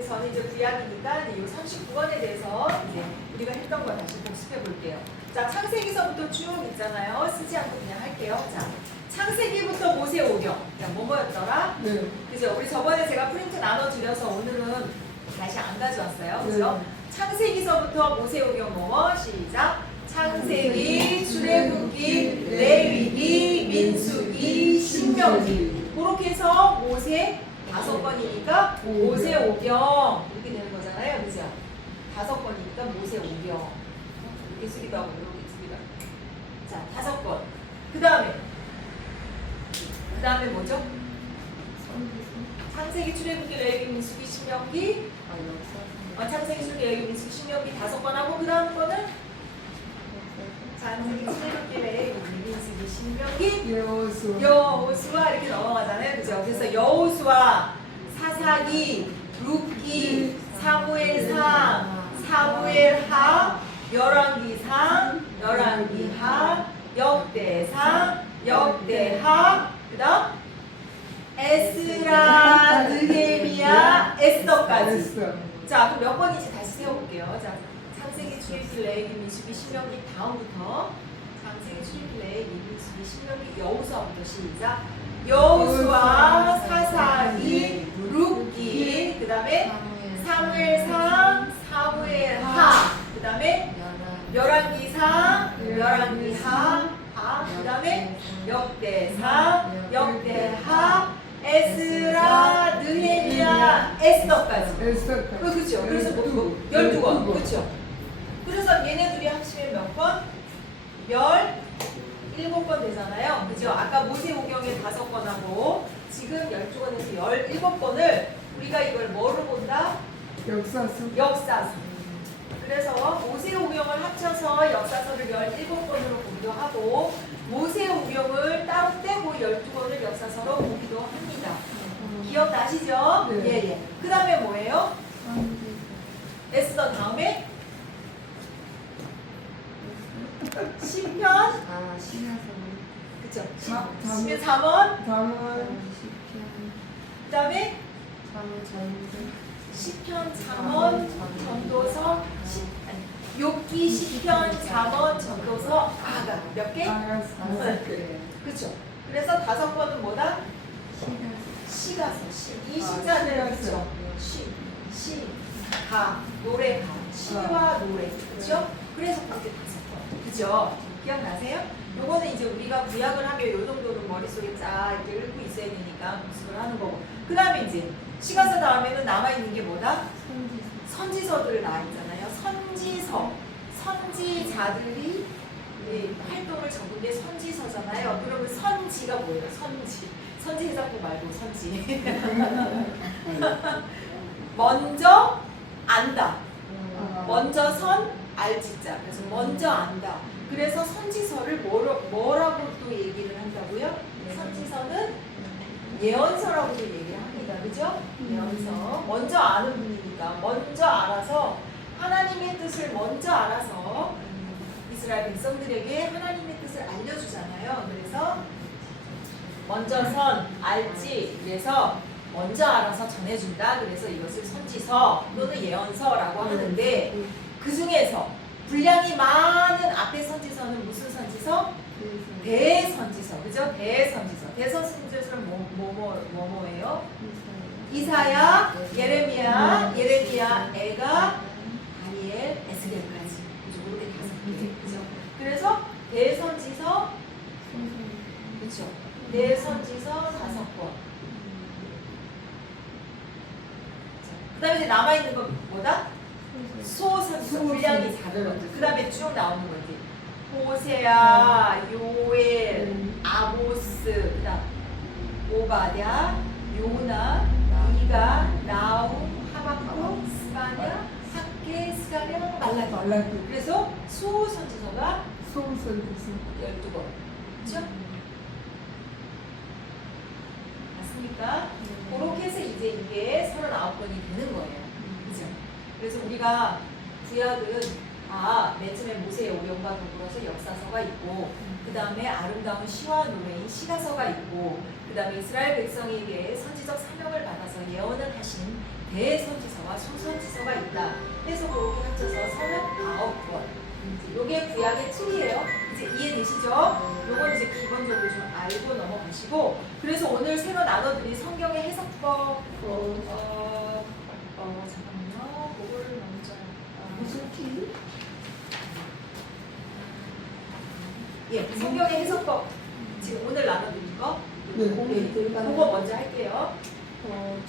그래서 저는 이제 구약이니까 이 39권에 대해서 이제 우리가 했던 거 다시 복습해 볼게요. 자, 창세기서부터 쭉 있잖아요. 쓰지 않고 그냥 할게요. 자, 창세기부터 모세오경. 야, 뭐였더라? 네. 그죠? 우리 저번에 제가 프린트 나눠드려서 오늘은 다시 안 가져왔어요. 그죠? 창세기서부터 모세오경 뭐뭐 시작. 창세기, 출애굽기, 레위기, 민수기, 신명기. 그렇게 해서 모세 5권이니까 모세오경 이렇게 되는 거잖아요. 그죠? 5권이니까 모세오경. 이렇게 쓰기도 하고 이렇게 쓰기도 하고. 자, 5권. 그 다음에 뭐죠? 창세기, 출애굽기, 레위기, 민수기, 신명기. 창세기, 출애굽기, 레위기, 민수기, 신명기 5권 하고 그 다음 거는 창세기, 출애굽기, 레위기, 민수기, 신명기, 여호수아 이렇게 넘어가잖아요. 그죠? 그래서 여호수아, 사사기, 룻기, 사무엘상, 사무엘하, 열왕기상, 열왕기하, 역대상, 역대하, 그 다음 에스라, 느헤미야, 에스더까지. 자, 그럼 몇 번인지 다시 세워볼게요. 자, 창세기, 출애굽기, 레위기, 민수기, 신명기 다음부터 창세기, 출애굽기, 레위기, 민수기, 신명기, 여호수아부터 시작. 여호수아, 사사기, 룻기, 그 다음에 사무엘상, 사무엘하, 그 다음에 열왕기상, 열왕기하, 그 다음에 역대상, 역대하, 에스라, 느헤미야, 에스더까지. 그렇죠. 그래서 뭐 12권. 그렇죠. 그래서 얘네들이 합치면 몇 권? 17권 되잖아요. 그죠? 아까 모세오경에 5권하고 지금 12권에서 17권을 우리가 이걸 뭐로 본다? 역사서. 그래서 모세오경을 합쳐서 역사서를 17권으로 보기도 하고 모세오경을 따로 떼고 12권을 역사서로 보기도 합니다. 기억나시죠? 네. 예. 그 다음에 뭐예요? 에스더 다음에 시편. 그쵸? 시편 4권. 그 다음에 시편 4권 전도서 욥기 시편 4권 전도서 아가 몇 개? 그쵸? 그래서 5권은 뭐다? 시가서. 이 시자는 그쵸? 가, 노래가, 시와 노래. 그쵸? 그래서 그렇게 5권. 그죠? 기억나세요? 요거는 이제 우리가 구약을 하면 요 정도는 머릿속에 쫙 이렇게 읊고 있어야 되니까 복습을 하는 거고. 그 다음에 이제 시가서 다음에는 남아있는 게 뭐다? 선지서들 나와있잖아요. 선지자들이 활동을 적은 게 선지서잖아요. 그러면 선지가 뭐예요? 선지 해석부 말고 선지. 먼저 안다. 먼저 선 알지자. 그래서 먼저 안다. 그래서 선지서를 뭐라고 또 얘기를 한다고요? 선지서는 예언서라고도 얘기를 합니다. 그죠? 예언서. 먼저 아는 분이니까 먼저 알아서 하나님의 뜻을 먼저 알아서 이스라엘 백성들에게 하나님의 뜻을 알려주잖아요. 그래서 먼저 선 알지. 그래서 먼저 알아서 전해준다. 그래서 이것을 선지서 또는 예언서라고 하는데 그 중에서 분량이 많은 앞에 선지서는 무슨 선지서? 대선지서. 그죠? 대선지서. 대선지서는 뭐예요? 이사야, 예레미야, 애가, 다니엘, 에스겔까지. 그죠? 그렇게 5개. 그죠? 그래서 대선지서, 그렇죠? 대선지서 5권. 그 다음에 이제 남아있는 건 뭐다? 소선지서. 분량이 작은 것들. 그 다음에 쭉 나오는 거지. 호세아, 요엘, 아모스, 그 다음 오바댜, 요나, 이가, 나움, 하박국, 스바냐, 학계, 스가랴, 말라기. 그래서 소선지서가 12권. 그렇죠? 맞습니까? 그렇게 해서 이제 이게 39권이 되는 거예요. 그죠? 그래서 우리가 구약은 맨 처음에 모세오경과 더불어서 역사서가 있고 그 다음에 아름다운 시와 노래인 시가서가 있고 그 다음에 이스라엘 백성에게 선지적 사명을 받아서 예언을 하신 대선지서와 소선지서가 있다. 해서 그렇게 합쳐서 39권. 요게 구약의 틀이에요. 이제 이해되시죠? 요건 이제 기본적으로 좀 알고 넘어가시고, 그래서 오늘 새로 나눠드린 성경의 해석법 잠깐만요. 그거를 먼저 무슨 티? 예, 성경의 해석법 지금 오늘 나눠드린 거 네, 공이 들어가는 그거 먼저 할게요.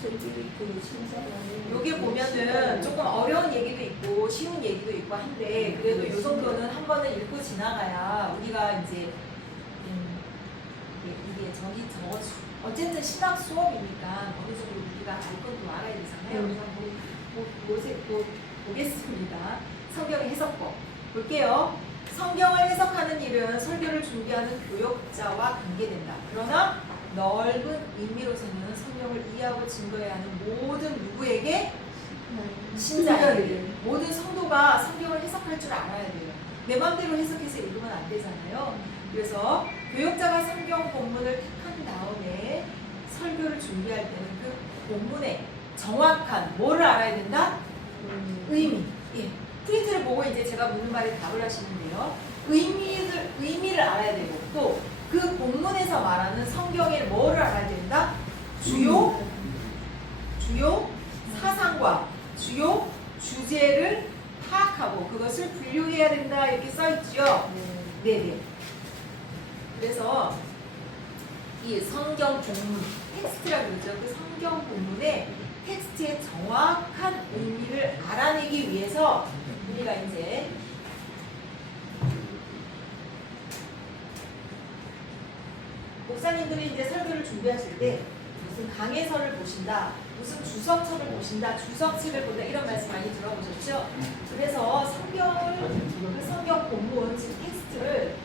저기 그 신사관에 여기 보면은 조금 어려운 얘기도 있고 쉬운 얘기도 있고 한데, 그래도 요 정도는 한 번은 읽고 지나가야 우리가 이제 이게 어쨌든 신학 수업이니까 어느 정도 우리가 알 것도 알아야 되잖아요. 그래서 보겠습니다. 성경의 해석법 볼게요. 성경을 해석하는 일은 설교를 준비하는 교역자와 관계된다. 그러나 넓은 의미로서는 성경을 이해하고 증거해야 하는 모든 누구에게? 신자에게. 모든 성도가 성경을 해석할 줄 알아야 돼요. 내 마음대로 해석해서 읽으면 안 되잖아요. 그래서 교역자가 성경 본문을 택한 다음에 설교를 준비할 때는 그 본문의 정확한 뭐를 알아야 된다? 의미. 예. 프린트를 보고 이제 제가 묻는 말에 답을 하시는데요. 의미를 알아야 되고, 또 그 본문에서 말하는 성경의 뭐를 알아야 된다? 주요 사상과 주요 주제를 파악하고 그것을 분류해야 된다, 이렇게 써있죠. 네네. 그래서 이 성경 본문, 텍스트라고 그러죠. 그 성경 본문의 텍스트의 정확한 의미를 알아내기 위해서 우리가 이제 목사님들이 이제 설교를 준비하실 때 무슨 강해서를 보신다, 무슨 주석책을 보신다, 주석책을 본다, 이런 말씀 많이 들어보셨죠? 그래서 그 성경 본문, 즉 텍스트를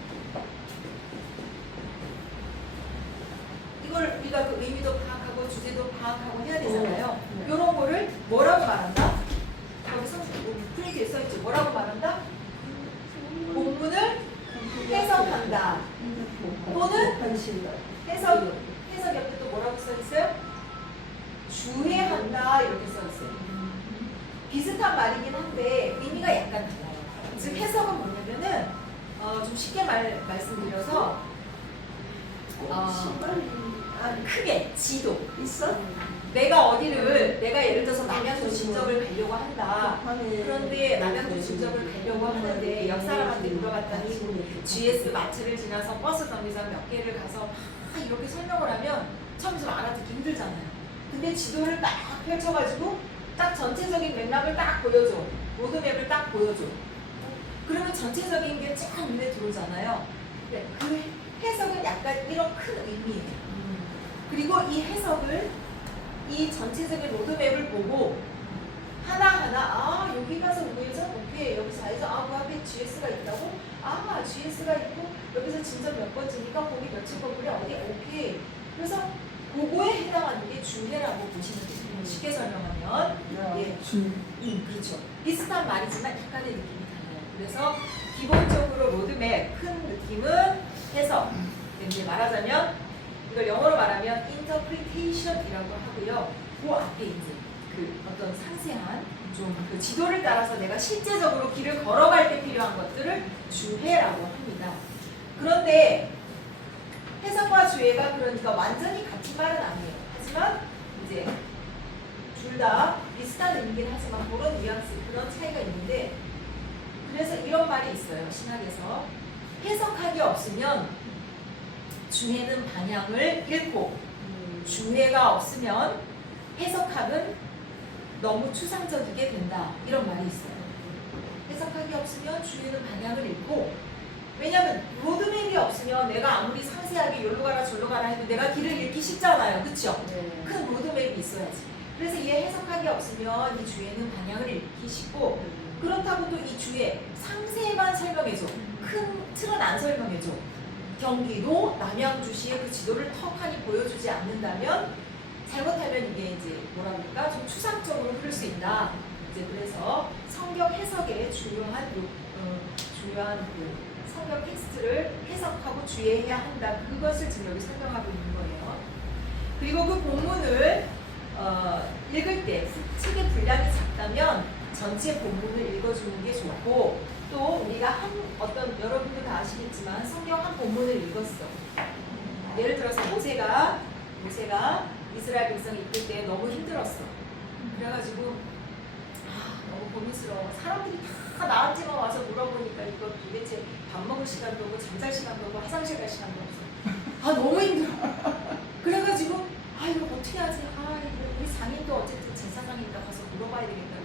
이걸 우리가 그 의미도 파악하고 주제도 파악하고 해야 되잖아요. 이런 거를 뭐라고 말한다? 여기서 프린트에 써있죠. 뭐라고 말한다? 본문을 해석한다. 또는 해석 옆에 또 뭐라고 써있어요? 주해한다, 이렇게 써있어요. 비슷한 말이긴 한데 의미가 약간 달라요. 즉 해석은 뭐냐면은 좀 쉽게 말씀드려서 크게 지도 있어? 내가 예를 들어서 남양주 진접을 가려고 한다. 그런데 남양주 진접을 가려고 하는데 옆 사람한테 물어봤더니 GS 마트를 지나서 버스 정류장 몇 개를 가서 막 이렇게 설명을 하면 처음에 좀 알아듣기 힘들잖아요. 근데 지도를 딱 펼쳐가지고 딱 전체적인 맥락을 딱 보여줘. 로드맵을 딱 보여줘. 그러면 전체적인 게 쫙 눈에 들어오잖아요. 네, 그 해석은 약간 이런 큰 의미예요. 그리고 이 해석을 이 전체적인 로드맵을 보고 하나하나 여기 가서 우회전 오케이, 여기서 좌회전 그 앞에 GS가 있다고? GS가 있고 여기서 진점 몇 번째니까 거기 몇째 건물에 어디 오케이. 그래서 그거에 해당하는 게 주해라고 보시면 돼요. 쉽게 설명하면 그렇죠. 비슷한 말이지만 약간의 느낌이 달라요. 그래서 기본적으로 로드맵 큰 느낌은 해석. 이제 말하자면 이걸 영어로 말하면 interpretation이라고 하고요. 그 앞에 이제 그 어떤 상세한 좀 그 지도를 따라서 내가 실제적으로 길을 걸어갈 때 필요한 것들을 주해라고 합니다. 그런데 해석과 주해가 그러니까 완전히 같은 말은 아니에요. 하지만 이제 둘 다 비슷한 의미긴 하지만 그런 뉘앙스, 그런 차이가 있는데, 그래서 이런 말이 있어요. 신학에서 해석학이 없으면 주해는 방향을 잃고 주해가 없으면 해석학은 너무 추상적이게 된다, 이런 말이 있어요. 해석학이 없으면 주해는 방향을 잃고, 왜냐하면 로드맵이 없으면 내가 아무리 상세하게 여기로 가라 저기로 가라 해도 내가 길을 잃기 쉽잖아요. 그렇죠? 큰 로드맵이 있어야지. 그래서 이 해석학이 없으면 이 주해는 방향을 잃기 쉽고, 그렇다고 또 이 주해 상세만 설명해줘, 큰 틀은 안 설명해줘, 경기도 남양주시의 그 지도를 턱하니 보여주지 않는다면 잘못하면 이게 이제 뭐라 그럴까, 좀 추상적으로 흐를 수 있다. 이제 그래서 성경 해석의 중요한 그 성경 텍스트를 해석하고 주의해야 한다. 그것을 지금 여기 설명하고 있는 거예요. 그리고 그 본문을 읽을 때 책의 분량이 작다면 전체 본문을 읽어주는 게 좋고 또 우리가 어떤 여러분도 다 아시겠지만 성경 한 본문을 읽었어. 예를 들어서 모세가 이스라엘 백성이 이끌 때 너무 힘들었어. 그래가지고 너무 고민스러워. 사람들이 다 나한테만 와서 물어보니까 이거 도대체 밥 먹을 시간도 없고 잠잘 시간도 없고 화장실 갈 시간도 없어. 너무 힘들어. 그래가지고 이거 어떻게 하지? 우리 장인도 어쨌든 제사장이니까 가서 물어봐야 되겠다.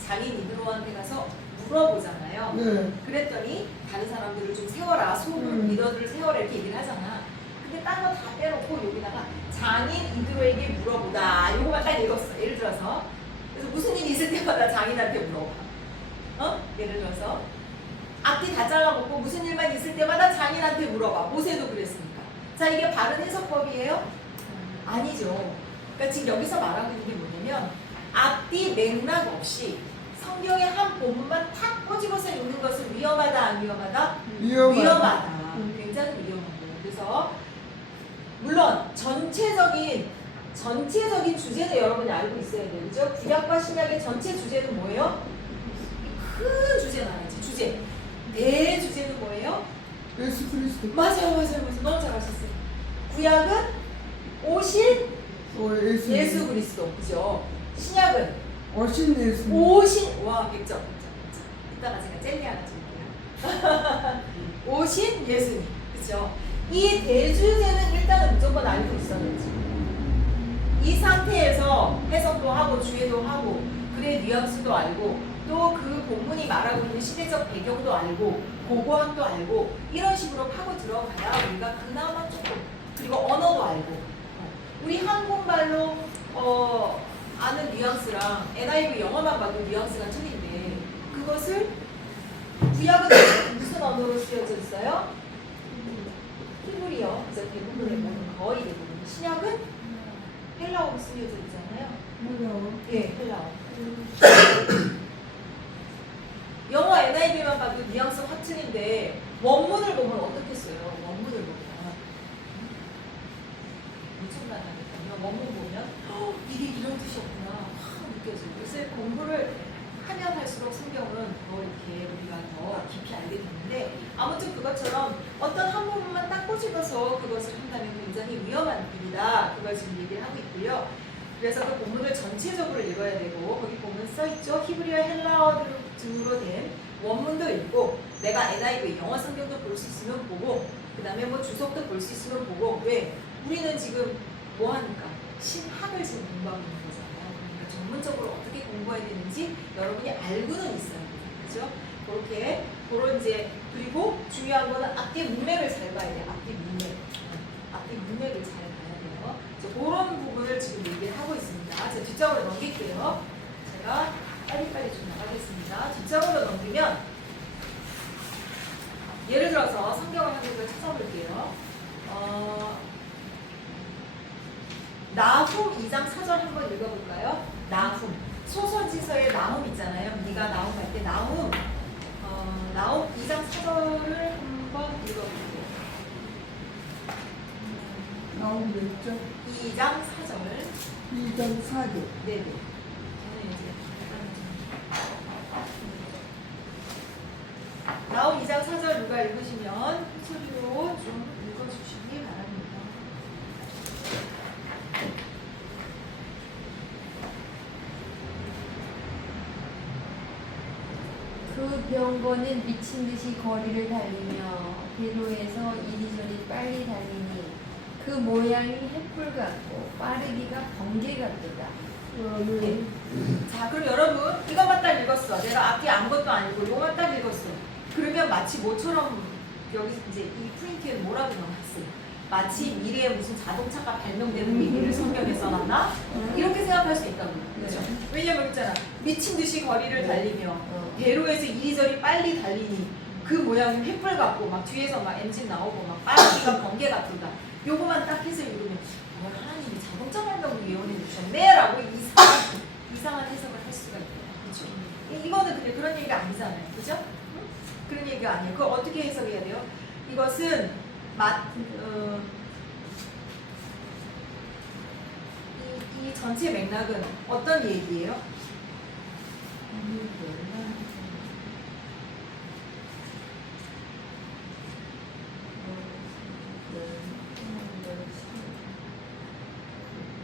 장인 이드로한테 가서 물어보잖아요. 네. 그랬더니 다른 사람들을 좀 세워라. 소문 리더들을 세워라 이렇게 얘기를 하잖아. 근데 딴 거 다 빼놓고 여기다가 장인 이드로에게 물어보다. 요거만 딱 읽었어. 예를 들어서 그래서 무슨 일이 있을 때마다 장인한테 물어봐. 예를 들어서 앞뒤 다 잘라먹고 무슨 일만 있을 때마다 장인한테 물어봐. 모세도 그랬으니까. 자, 이게 바른 해석법이에요? 아니죠. 그러니까 지금 여기서 말하고 있는 게 뭐냐면 앞뒤 맥락 없이 성경의 한 본문만 탁 꼬집어서 읽는 것은 위험하다 안 위험하다? 위험하다. 굉장히 위험한 거예요. 그래서 물론 전체적인 주제는 여러분이 알고 있어야 돼요. 그죠? 구약과 신약의 전체 주제는 뭐예요? 큰 주제는 아니지. 주제. 대주제는 뭐예요? 예수 그리스도. 맞아요. 너무 잘하셨어요. 구약은 오신 예수 그리스도. 그죠? 신약은 오신 예수. 와, 100점. 이따가 제가 젤리 하나 줄게요. 오신 예수님. 그죠? 이 대주제는 일단은 무조건 알고 있어야지. 이 상태에서 해석도 하고 주의도 하고 글의 뉘앙스도 알고 또 그 본문이 말하고 있는 시대적 배경도 알고 고고학도 알고 이런 식으로 파고 들어가야 우리가 그나마 조금 그리고 언어도 알고 우리 한국말로 아는 뉘앙스랑 NIV 영어만 봐도 뉘앙스가 틀린데 그것을 구약은 무슨 언어로 쓰여져 있어요? 히브리어. 그래서 대부분의 거의 대부분. 신약은 헬라어로 쓰여져 있잖아요. 예, 헬라어. 영어 NIV만 봐도 뉘앙스 확 틀린데 원문을 보면 어떻게 써요? 원문을 보면 엄청나다니까요. 원문 보면 이게 이런 뜻이었구나 확 느껴져요. 그래서 공부를 하면 할수록 성경은 더 이렇게 우리가 더 깊이 알게 되는데 아무튼 그것처럼 어떤 한 부분만 딱 꼬집어서 그것을 한다면 굉장히 위험한 일이다. 그걸 지금 얘기를 하고 있고요. 그래서 그 본문을 전체적으로 읽어야 되고 거기 보면 써있죠. 히브리어 헬라어로 된 원문도 읽고 내가 NIV 영어 성경도 볼 수 있으면 보고 그 다음에 뭐 주석도 볼 수 있으면 보고 왜? 우리는 지금 뭐 하니까? 신학을 지금 공부하고 있는 거잖아요. 그러니까 전문적으로 어떻게 공부해야 되는지 여러분이 알고는 있어야 돼요. 그죠? 그렇게 그런 이제 그리고 중요한 거는 앞뒤 문맥을 잘 봐야 돼요. 앞뒤 문맥을 잘 봐야 돼요. 그런 부분을 지금 얘기를 하고 있습니다. 제가 뒷장으로 넘길게요. 제가 빨리빨리 좀 나가겠습니다. 뒷장으로 넘기면 예를 들어서 성경을 한 곳을 찾아볼게요. 나훔 2장 4절 한번 읽어볼까요? 나훔. 소선지서에 나훔 있잖아요. 네가 나훔 할 때 나훔 2장 4절을 한번 읽어볼게요. 나온 몇 점? 2장 4절. 2장 4절. 네네. 저는 이제 나훔 2장 4절 누가 읽으시면 소리로 좀 읽어주시기 바랍니다. 그 병거는 미친 듯이 거리를 달리며 대로에서 이리저리 빨리 달리니 그 모양이 횃불 같고 빠르기가 번개 같도다. 네. 자, 그럼 여러분 이것만 딱 읽었어. 내가 앞뒤 아무것도 아니고 이것만 딱 읽었어. 그러면 마치 뭐처럼 여기 이제 이 프린트에 뭐라고 나왔어요? 마치 미래에 무슨 자동차가 발명되는 얘기를 성경에 써놨나? 이렇게 생각할 수 있다고. 그렇죠? 왜냐면 있잖아. 미친 듯이 거리를 달리며 대로에서 이리저리 빨리 달리니 그 모양은 횃불 같고 막 뒤에서 막 엔진 나오고 막 빠르기가 번개 같도다. 요거만 딱 해서 읽으면 하나님이 자동차 발명을 예언해 주셨네 라고 이상한 해석을 할 수가 있어요. 그렇죠? 이거는 근데 그런 얘기가 아니잖아요. 그죠? 그런 얘기가 아니에요. 그걸 어떻게 해석해야 돼요? 이것은 이 전체 맥락은 어떤 얘기예요?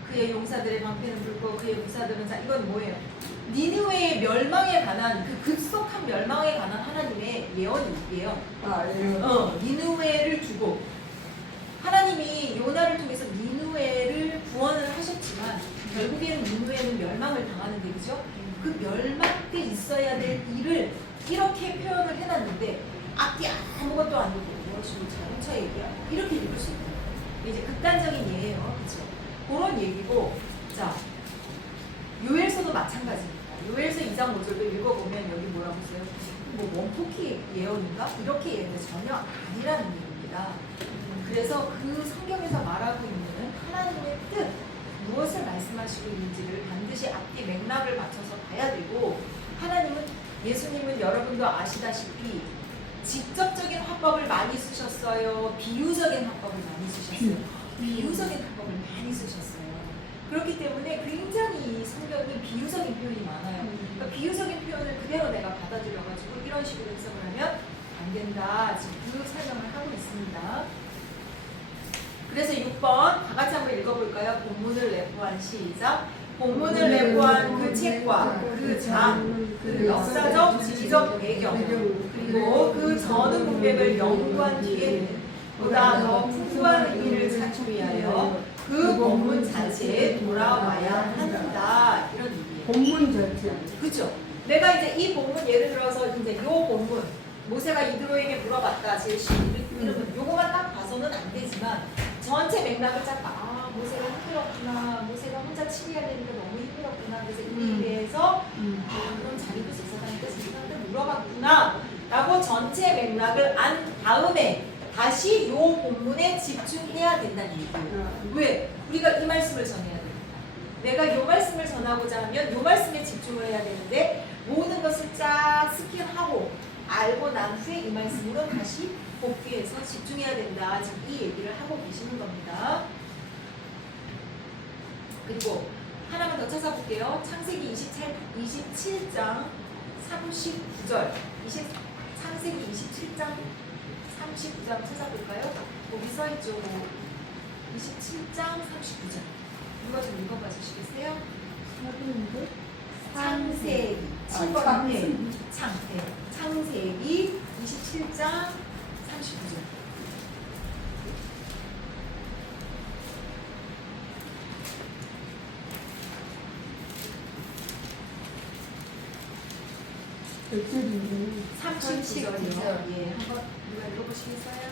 그의 용사들의 방패는 붉고 그의 용사들은 자 이건 뭐예요? 니느웨의 멸망에 관한 그 급속한 멸망에 관한 하나님의 예언이에요. 아, 예. 니느웨를 두고 하나님이 요나를 통해서 니느웨를 구원을 하셨지만 결국에는 니느웨는 멸망을 당하는데 그죠? 그 멸망 때 있어야 될 일을 이렇게 표현을 해놨는데 앞뒤 아무것도 아니고 무엇이고 자동차 얘기야 이렇게 읽을 수 있는 이제 극단적인 예예요, 그죠? 그런 얘기고 자 요엘서도 마찬가지입니다. 요엘서 2장 5절도 읽어보면 여기 뭐라고 써요? 뭐 원포키 예언인가? 이렇게 얘기하는데 전혀 아니라는 얘기입니다. 그래서 그 성경에서 말하고 있는 하나님의 뜻 무엇을 말씀하시고 있는지를 반드시 앞뒤 맥락을 맞춰서 봐야 되고 하나님은 예수님은 여러분도 아시다시피 직접적인 화법을 많이 쓰셨어요. 비유적인 화법을 많이 쓰셨어요. 비유적인 화법을 많이 쓰셨어요. 그렇기 때문에 굉장히 성경이 비유적인 표현이 많아요. 그러니까 비유적인 표현을 그대로 내가 받아들여가지고 이런 식으로 해석을 하면 안 된다. 지금 그 설명을 하고 있습니다. 그래서 6번 다 같이 한번 읽어볼까요? 본문을 내포한 시작. 본문을 내포한 그 책과 그 장, 그 역사적, 지리적 배경, 그리고 그 전후 문맥을 연구한 뒤에는 보다 더 풍부한 의미를 찾기 위하여 그 본문 자체에 돌아와야 한다. 이런 의미예요. 본문 자체. 그죠? 내가 이제 이 본문 예를 들어서 이제 요 본문 모세가 이드로에게 물어봤다. 제일 쉬운 이러면 요거만 딱 봐서는 안 되지만 전체 맥락을 쫙 봐. 아, 모세가 힘들었구나. 모세가 혼자 치리해야 되니까 너무 힘들었구나. 그래서 이에 대해서 그런 자기도 있었다니까 세상을 물어봤구나. 라고 전체 맥락을 안 다음에 다시 요 본문에 집중해야 된다는 얘기예요. 왜? 우리가 이 말씀을 전해야 됩니다. 내가 요 말씀을 전하고자 하면 요 말씀에 집중을 해야 되는데 모든 것을 쫙 스캔하고 알고 난 후에 이 말씀으로 다시 복귀해서 집중해야 된다. 지금 이 얘기를 하고 계시는 겁니다. 그리고 하나만 더 찾아볼게요. 창세기 27장 39절 창세기 27장 39장 찾아볼까요? 거기 써있죠. 27장 39절 누가 좀 읽어봐 주시겠어요? 창세기 7번에 창세기 27장 39절 몇 절인데? 39절이요. 예, 한번 누가 읽어보시겠어요?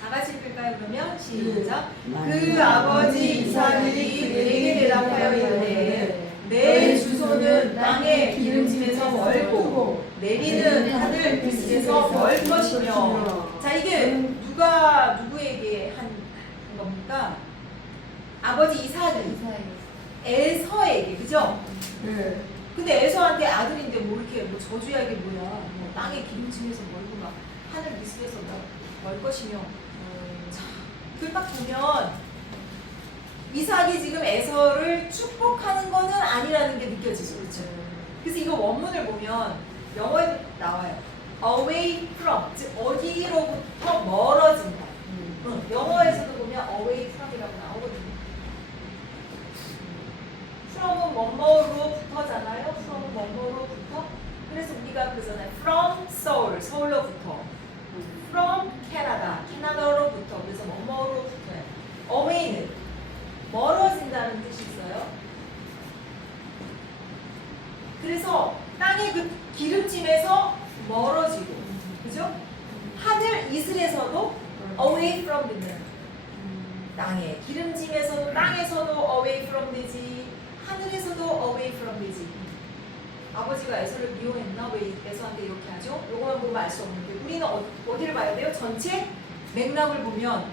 다 같이 읽을까요? 그러면 시작. 그 아버지 이삭이 그에게 대답하여 이르되 내 주소는 땅의 기름짐에서 멀고 내리는 하늘 빛에서 멀 것이며. 자, 이게 누가 누구에게 한 겁니까? 아버지 이삭이 에서에게, 그죠? 네. 근데 에서한테 아들인데 뭐 이렇게 뭐 저주야 이게 뭐야? 뭐 땅의 기름짐에서 멀고 막 하늘 미스에서 멀 것이며. 자, 이걸 딱 보면 이삭이 지금 에서를 축복하는 거는 아니라는 게 느껴지죠, 그렇죠? 그래서 이거 원문을 보면 영어에도 나와요. Away from, 즉 어디로부터 멀어진다. 영어에서도 보면 away from이라고 나오거든요. from은 뭐뭐로부터잖아요. from은 뭐뭐로부터. 그래서 우리가 그러잖아요. from Seoul, 서울로부터. from Canada, 캐나다로부터. 그래서 뭐뭐로부터예요. away는 멀어진다는 뜻이 있어요. 그래서 땅의 그 기름짐에서 멀어지고, 그죠? 하늘 이슬에서도 away from 되는 땅에 기름짐에서도 땅에서도 away from 되지, 하늘에서도 away from 되지. 아버지가 에서를 미워했나? 왜 에서한테 이렇게 하죠? 요거만 보면 알 수 없는데 우리는 어디를 봐야 돼요? 전체 맥락을 보면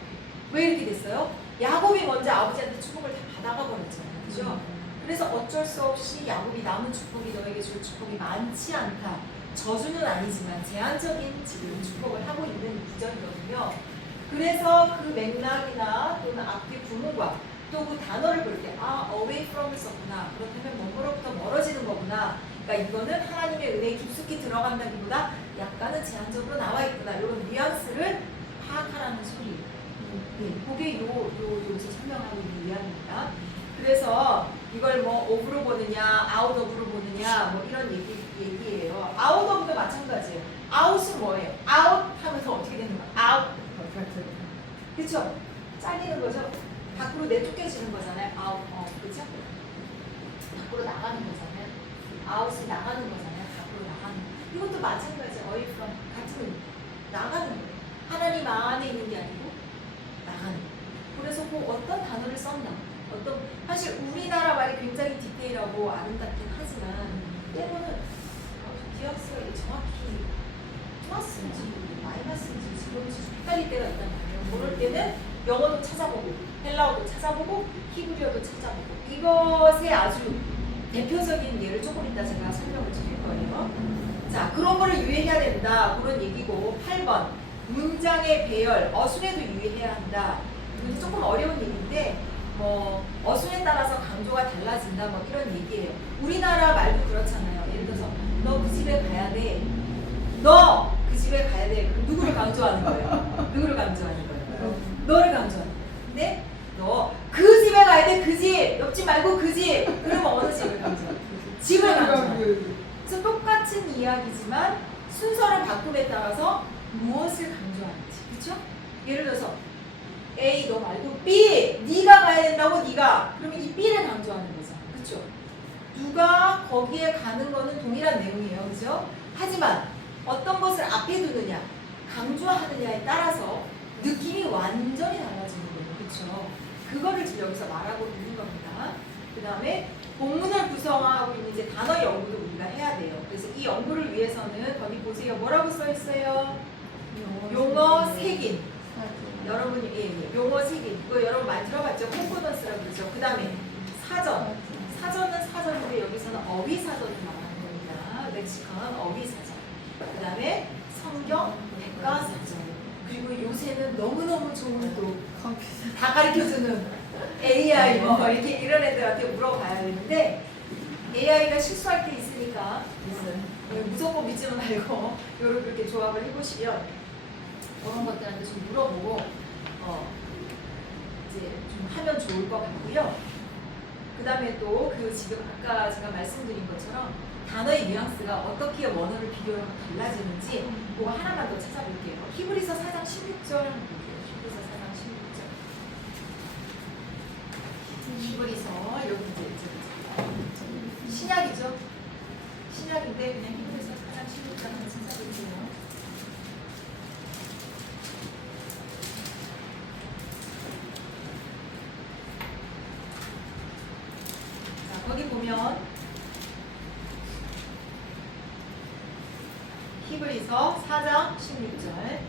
왜 이렇게 됐어요? 야곱이 먼저 아버지한테 축복을 다 받아가 버렸잖아요, 그죠? 그래서 어쩔 수 없이 야곱이 남은 축복이 너에게 줄 축복이 많지 않다. 저주는 아니지만 제한적인 지금 축복을 하고 있는 구절이거든요. 그래서 그 맥락이나 또는 앞뒤 부모가 또 그 단어를 볼 때 away from을 썼구나. 그렇다면 뭐로부터 멀어지는 거구나. 그러니까 이거는 하나님의 은혜에 깊숙이 들어간다기보다 약간은 제한적으로 나와 있구나. 이런 뉘앙스를 파악하라는 소리. 네, 그게 여기서 설명하고 있는 이야기입니다. 그래서 이걸 뭐 오브로 보느냐, 아웃 오브로 보느냐, 뭐 이런 얘기예요. 아웃 오브도 마찬가지예요. 아웃은 뭐예요? 아웃 하면서 어떻게 되는 거야? 아웃. 그렇죠? 잘리는 거죠. 밖으로 내쫓겨지는 거잖아요. 아웃, 그렇죠? 밖으로 나가는 거잖아요. 아웃이 나가는 거잖아요. 밖으로 나가는 거. 이것도 마찬가지예요. away from 같은 의미. 나가는 거예요. 하나님 안에 있는 게 아니고 나가는 거예요. 그래서 그 어떤 단어를 썼나? 사실 우리나라 말이 굉장히 디테일하고 아름답긴 하지만 때로는 뉘앙스가 정확히 플러스인지 마이너스인지 지금인지 헷갈릴 때가 있단 말이에요. 그럴 때는 영어도 찾아보고 헬라어도 찾아보고 히브리어도 찾아보고 이것의 아주 대표적인 예를 조금 이따 제가 설명을 드릴 거예요. 자, 그런 거를 유의해야 된다. 그런 얘기고 8번 문장의 배열, 어순에도 유의해야 한다. 이건 조금 어려운 얘기인데 뭐 어순에 따라서 강조가 달라진다 뭐 이런 얘기예요. 우리나라 말도 그렇잖아요. 예를 들어서 너 그 집에 가야 돼. 너 그 집에 가야 돼. 그럼 누구를 강조하는 거예요? 누구를 강조하는 거예요? 너를 강조하는 거예요. 근데 너 그 집에 가야 돼. 그 집. 옆집 말고 그 집. 그러면 어느 집을 강조해요? 집을 강조해요. 그래서 똑같은 이야기지만 순서를 바꿈에 따라서 무엇을 강조하는지. 그렇죠? 예를 들어서 A 너 말고 B 네가 가야 된다고 네가 그러면 이 B를 강조하는 거죠. 그렇죠? 누가 거기에 가는 거는 동일한 내용이에요. 그렇죠? 하지만 어떤 것을 앞에 두느냐 강조하느냐에 따라서 느낌이 완전히 달라지는 거예요. 그렇죠? 그거를 지금 여기서 말하고 있는 겁니다. 그 다음에 본문을 구성하고 있는 이제 단어 연구도 우리가 해야 돼요. 그래서 이 연구를 위해서는 거기 보세요. 뭐라고 써 있어요? 용어 색인. 여러분이 용어 색인 이거 여러분 많이 들어봤죠? 콘코던스라고 그러죠. 그 다음에 사전. 사전은 사전인데 여기서는 어휘 사전을 말하는 겁니다. 멕시칸 어휘 사전. 그 다음에 성경 백과 사전. 그리고 요새는 너무너무 좋은 또 다 가르쳐주는 AI 뭐 이렇게 이런 애들한테 물어봐야 되는데 AI가 실수할 때 있으니까 무조건 믿지는 말고 이렇게 조합을 해보시면 그런 것들한테 좀 물어보고 이제 좀 하면 좋을 것 같고요. 그 다음에 또 그 지금 아까 제가 말씀드린 것처럼 단어의 뉘앙스가 어떻게 원어를 비교하면 달라지는지 그거 하나만 더 찾아볼게요. 히브리서 4장 16절 한번 볼게요. 히브리서 4장 16절. 히브리서 여기 이제 신약이죠. 신약인데 그냥 히브리서 4장 16절 한번 찾아볼게요. 거기 보면 히브리서 4장 16절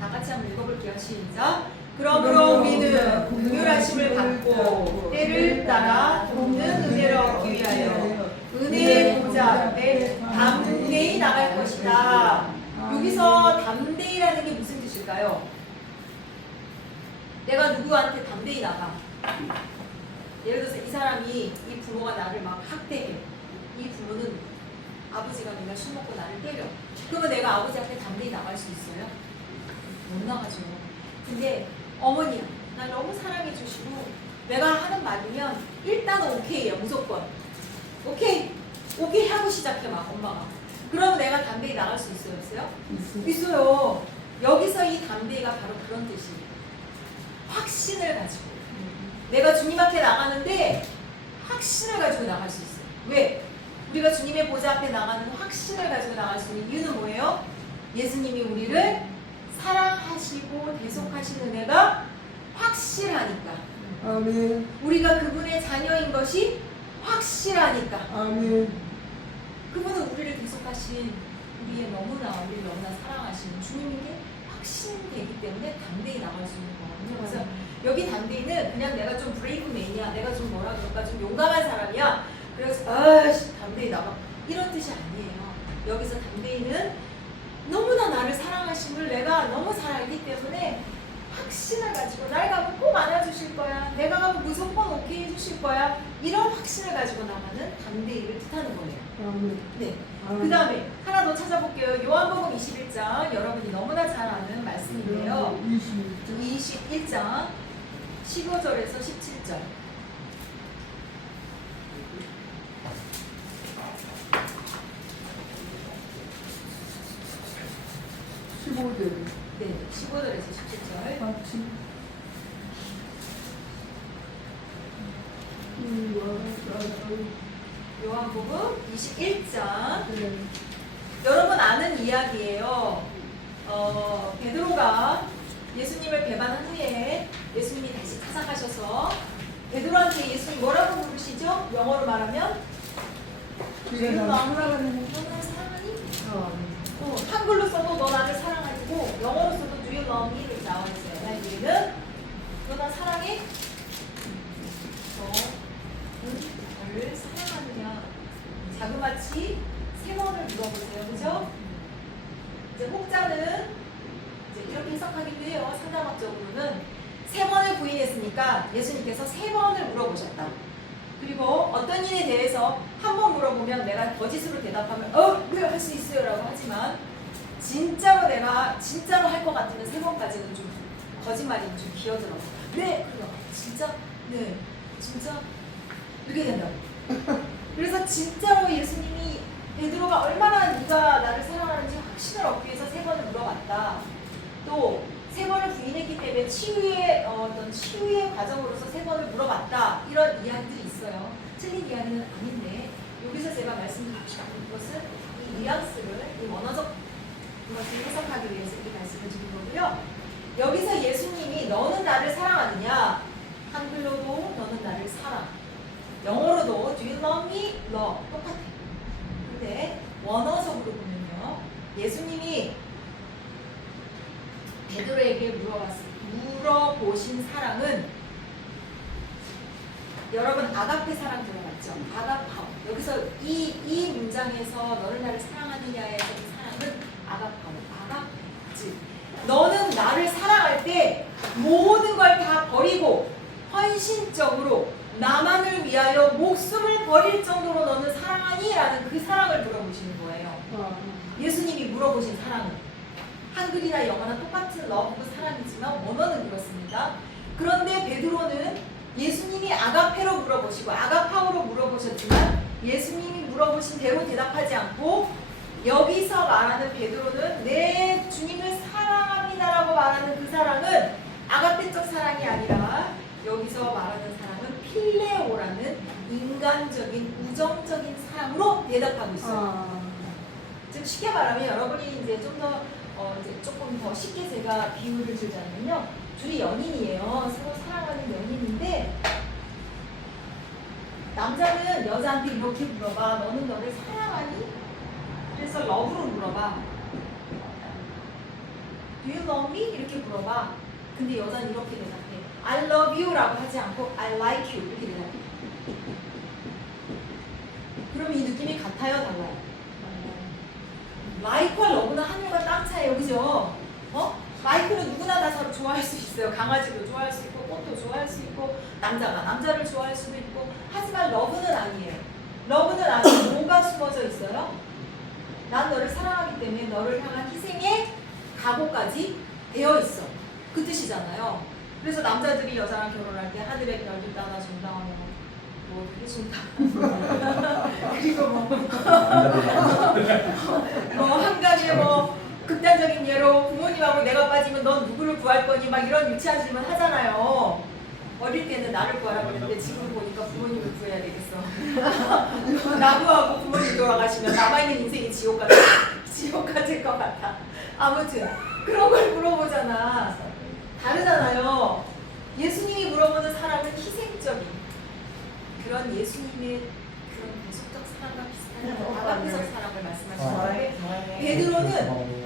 다 같이 한번 읽어볼게요. 시작. 그러므로 우리는 긍휼하심을 받고 때를 따라 돕는 은혜를 얻기 위하여 은혜의 보좌 앞에 담대히 나갈 것이다. 여기서 담대히라는 게 무슨 뜻일까요? 내가 누구한테 담대히 나가. 예를 들어서 이 사람이 이 부모가 나를 막 학대해. 이 부모는 아버지가 내가 술 먹고 나를 때려. 그러면 내가 아버지한테 담대히 나갈 수 있어요? 못 나가죠. 근데 어머니야. 날 너무 사랑해 주시고 내가 하는 말이면 일단은 오케이야. 무조건. 오케이. 오케이 하고 시작해 막 엄마가. 그러면 내가 담대히 나갈 수 있어요? 없어요? 있어요. 여기서 이 담대히가 바로 그런 뜻이에요. 확신을 가지고. 내가 주님 앞에 나가는데 확신을 가지고 나갈 수 있어요. 왜? 우리가 주님의 보좌 앞에 나가는 확신을 가지고 나갈 수 있는 이유는 뭐예요? 예수님이 우리를 사랑하시고 대속하신 은혜가 확실하니까. 아멘. 우리가 그분의 자녀인 것이 확실하니까. 아멘. 그분은 우리를 대속하신 우리를 너무나 사랑하시는 주님인 게 확신되기 때문에 담대히 나갈 수 있는 거거든요. 그래서 여기 담대히는 그냥 내가 좀 브레이브맨이야. 내가 좀 뭐라 그럴까 좀 용감한 사람이야. 그래서 담대히 나가. 이런 뜻이 아니에요. 여기서 담대히는 너무나 나를 사랑하심을 내가 너무 잘 알기 때문에 확신을 가지고 날 가면 꼭 안아주실 거야. 내가 가면 무조건 오케이 해주실 거야. 이런 확신을 가지고 나가는 담대히를 뜻하는 거예요. 아멘. 네. 아멘. 그 다음에 하나 더 찾아볼게요. 요한복음 21장 여러분이 너무나 잘 아는 말씀인데요. 21장 15절에서 17절. 네, 15절에서 17절. 같이 요한복음 21장. 그래. 여러분 아는 이야기예요. 베드로가 예수님을 배반한 후에 예수님이 다시 찾아가셔서 베드로한테 예수님 뭐라고 부르시죠? 영어로 말하면 네가 나 사랑하는 너 나를 사랑하니? 한글로 써도 너 나를 사랑하고 영어로 써도 Do you love me? 이렇게 나와 있어요. 나 얘기는 너 나 사랑해? 너를 사랑하느냐? 자그마치 3번을 물어보세요. 그죠? 이제 혹자는 이제 이렇게 해석하기도 해요. 상담학적으로는 3번을 부인했으니까 예수님께서 3번을 물어보셨다. 그리고 어떤 일에 대해서 한 번 물어보면 내가 거짓으로 대답하면 왜 할 수 있어요? 라고 하지만 진짜로 내가 진짜로 할 것 같으면 3번까지는 좀 거짓말이 좀 기어들어서 네! 그럼 진짜? 네 진짜? 이렇게 된다고. 그래서 진짜로 예수님이 베드로가 얼마나 네가 나를 사랑하는지 확신을 얻기 위해서 3번을 물어봤다. 또 3번을 부인했기 때문에 치유의 어떤 치유의 과정으로서 3번을 물어봤다. 이런 이야기들이 있어요. 틀린 이야기는 아닌데 여기서 제가 말씀드리고 싶은 것은 이 뉘앙스를 이 원어적 것을 해석하기 위해서 이 말씀을 드린 거고요. 여기서 예수님이 너는 나를 사랑하느냐? 한글로도 너는 나를 사랑. 영어로도 Do you love me? love 똑같아요. 근데 원어적으로 보면요, 예수님이 베드로에게 물어보신 사랑은 여러분 아가페 사랑 들어봤죠? 아가파오. 여기서 이 문장에서 너를 나를 사랑하느냐에서 이 사랑은 아가파오. 즉 너는 나를 사랑할 때 모든 걸 다 버리고 헌신적으로 나만을 위하여 목숨을 버릴 정도로 너는 사랑하니? 라는 그 사랑을 물어보시는 거예요. 예수님이 물어보신 사랑은 한글이나 영어나 똑같은 러브 사랑이지만 원어는 그렇습니다. 그런데 베드로는 예수님이 아가페로 물어보시고 아가파오로 물어보셨지만 예수님이 물어보신 대로 대답하지 않고 여기서 말하는 베드로는 내 주님을 사랑합니다라고 말하는 그 사랑은 아가페적 사랑이 아니라 여기서 말하는 사랑은 필레오라는 인간적인 우정적인 사랑으로 대답하고 있어요. 즉 쉽게 말하면 여러분이 이제 좀 더 이제 조금 더 쉽게 제가 비유를 들자면요, 둘이 연인이에요. 서로 사랑하는 연인인데 남자는 여자한테 이렇게 물어봐. 너는 너를 사랑하니? 그래서 러브로 물어봐. Do you love me? 이렇게 물어봐. 근데 여자는 이렇게 대답해. I love you 라고 하지 않고 I like you 이렇게 대답해. 그럼 이 느낌이 같아요? 달라요? like와 love는 하늘과 땅 차이에요. 그죠? like는 누구나 다 서로 좋아할 수 있어요. 강아지도 좋아할 수 있고 꽃도 좋아할 수 있고 남자가 남자를 좋아할 수도 있고. 하지만 love는 아니에요. love는 안에 뭐가 숨어져 있어요? 난 너를 사랑하기 때문에 너를 향한 희생의 각오까지 되어 있어. 그 뜻이잖아요. 그래서 남자들이 여자랑 결혼할 때 하늘의 별들 따라준다, 뭐 해준다. 그리고 뭐 한가지의 뭐 극단적인 예로 부모님하고 내가 빠지면 넌 누구를 구할 거니 막 이런 유치한 질문 하잖아요. 어릴 때는 나를 구하라고 했는데 지금 보니까 부모님을 구해야 되겠어. 나 구하고 부모님 돌아가시면 남아있는 인생이 지옥 같을 것 같아. 아무튼 그런 걸 물어보잖아. 다르잖아요. 예수님이 물어보는 사랑은 희생적인 그런 예수님의 그런 계속적 사랑과 비슷한 아가페적 사랑을 말씀하시는 건데 베드로는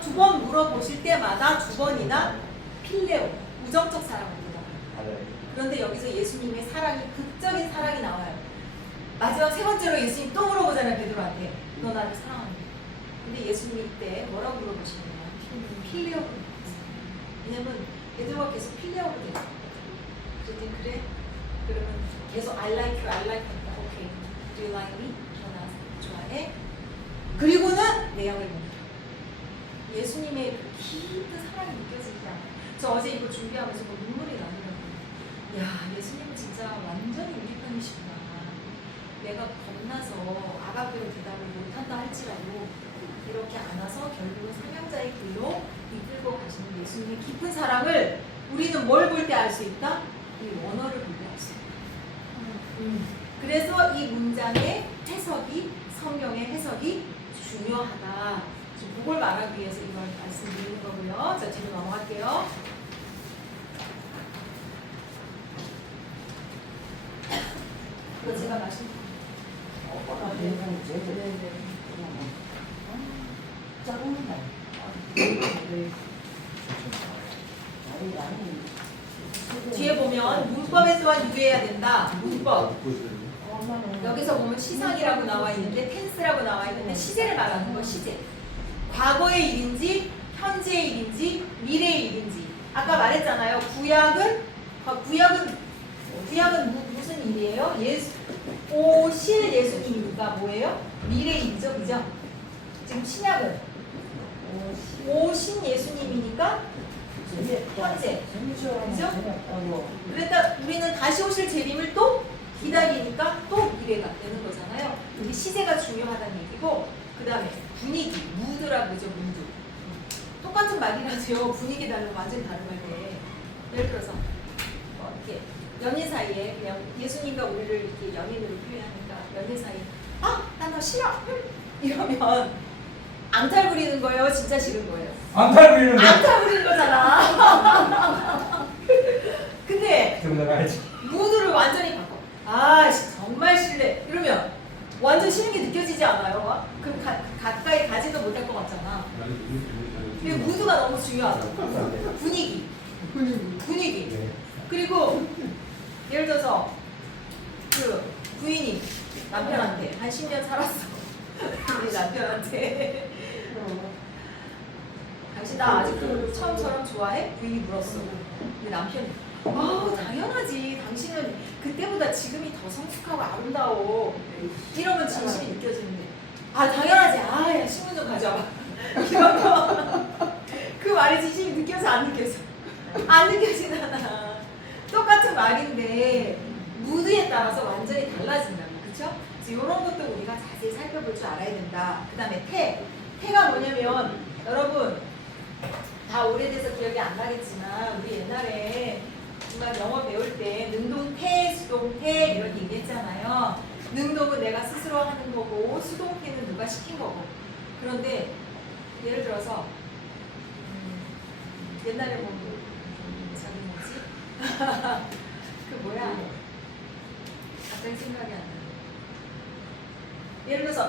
두 번 물어보실 때마다 2번이나 필레오 우정적 사랑을 물어봐요. 그런데 여기서 예수님의 사랑이 극적인 사랑이 나와요. 마지막 3번째로 예수님 또 물어보잖아요. 베드로한테 너 나를 사랑하니? 근데 예수님이 이때 뭐라고 물어보시는 거야? 필레오. 왜냐면 애들과 계속 필리하고 돼. 그랬더니 그래? 그러면 계속 I like you, I like you. 오케이. Do you like me? 나 좋아해? 그리고는 내용을 봅니다. 예수님의 그 깊은 사랑이 느껴지지 않아요. 저 어제 이거 준비하면서 뭐 눈물이 나더라고요. 야, 예수님은 진짜 완전히 우리 편이시구나. 내가 겁나서 아가페로 대답을 못한다 할지라도 이렇게 안아서 결국은 사명자의 길로 이끌고 가시는 예수님의 깊은 사랑을 우리는 뭘 볼 때 알 수 있다? 이 원어를 볼 때 알 수 있다. 그래서 이 문장의 해석이, 성경의 해석이 중요하다. 그걸 말하기 위해서 이걸 말씀드리는 거고요. 자, 뒤로 넘어갈게요. 이거 제가 말씀. 뒤에 보면 문법에 또한 유의해야 된다. 문법. 여기서 보면 시상이라고 나와 있는데 텐스라고 나와 있는데 시제를 말하는 거 시제. 과거의 일인지 현재의 일인지 미래의 일인지. 아까 말했잖아요. 구약은 무슨 일이에요? 오실 예수님이니까 뭐예요? 미래의 일이죠, 그죠? 지금 신약은 오신 예수님이니까 현재, 그죠? 그러니까 우리는 다시 오실 재림을 또 기다리니까 또 미래가 되는 거잖아요. 여기 시제가 중요하다는 얘기고, 그 다음에 분위기, 무드라고 그러죠, 무드. 똑같은 말이라도요, 분위기 다르면 완전히 다른 건데, 예를 들어서 이렇게 연인 사이에 그냥 예수님과 우리를 이렇게 연인으로 표현하니까 연인 사이에 나 너 싫어 이러면 앙탈 부리는 거예요, 진짜 싫은 거예요? 안탈 부리는 거. 앙탈 부리는 거잖아. 근데 무드를 완전히 바꿔. 정말 싫네. 이러면 완전 싫은 게 느껴지지 않아요? 그럼 가까이 가지도 못할 것 같잖아. 근데 무드가 너무 중요하다. 분위기. 그리고 예를 들어서 그 부인이 남편한테 한 10년 살았어. 우리 남편한테 당신 나 아직도 처음처럼 좋아해? 부인이 물었어. 근데 남편이 당연하지. 당신은 그때보다 지금이 더 성숙하고 아름다워. 이러면 진심이 느껴지는데 당연하지. 야 신문 좀 가져와. 이러면 그 말이 진심이 느껴져 안 느껴져? 안 느껴지잖아. 똑같은 말인데 무드에 따라서 완전히 달라진다고. 그렇죠? 이런 것도 우리가 자세히 살펴볼 줄 알아야 된다. 그 다음에 태가 뭐냐면 여러분 다 오래돼서 기억이 안 나겠지만 우리 옛날에 정말 영어 배울 때 능동태, 수동태 이런 얘기 했잖아요. 능동은 내가 스스로 하는 거고 수동태는 누가 시킨 거고. 그런데 예를 들어서 옛날에 저기 뭐지? 그 뭐야? 갑자기 생각이 안 나. 예를 들어서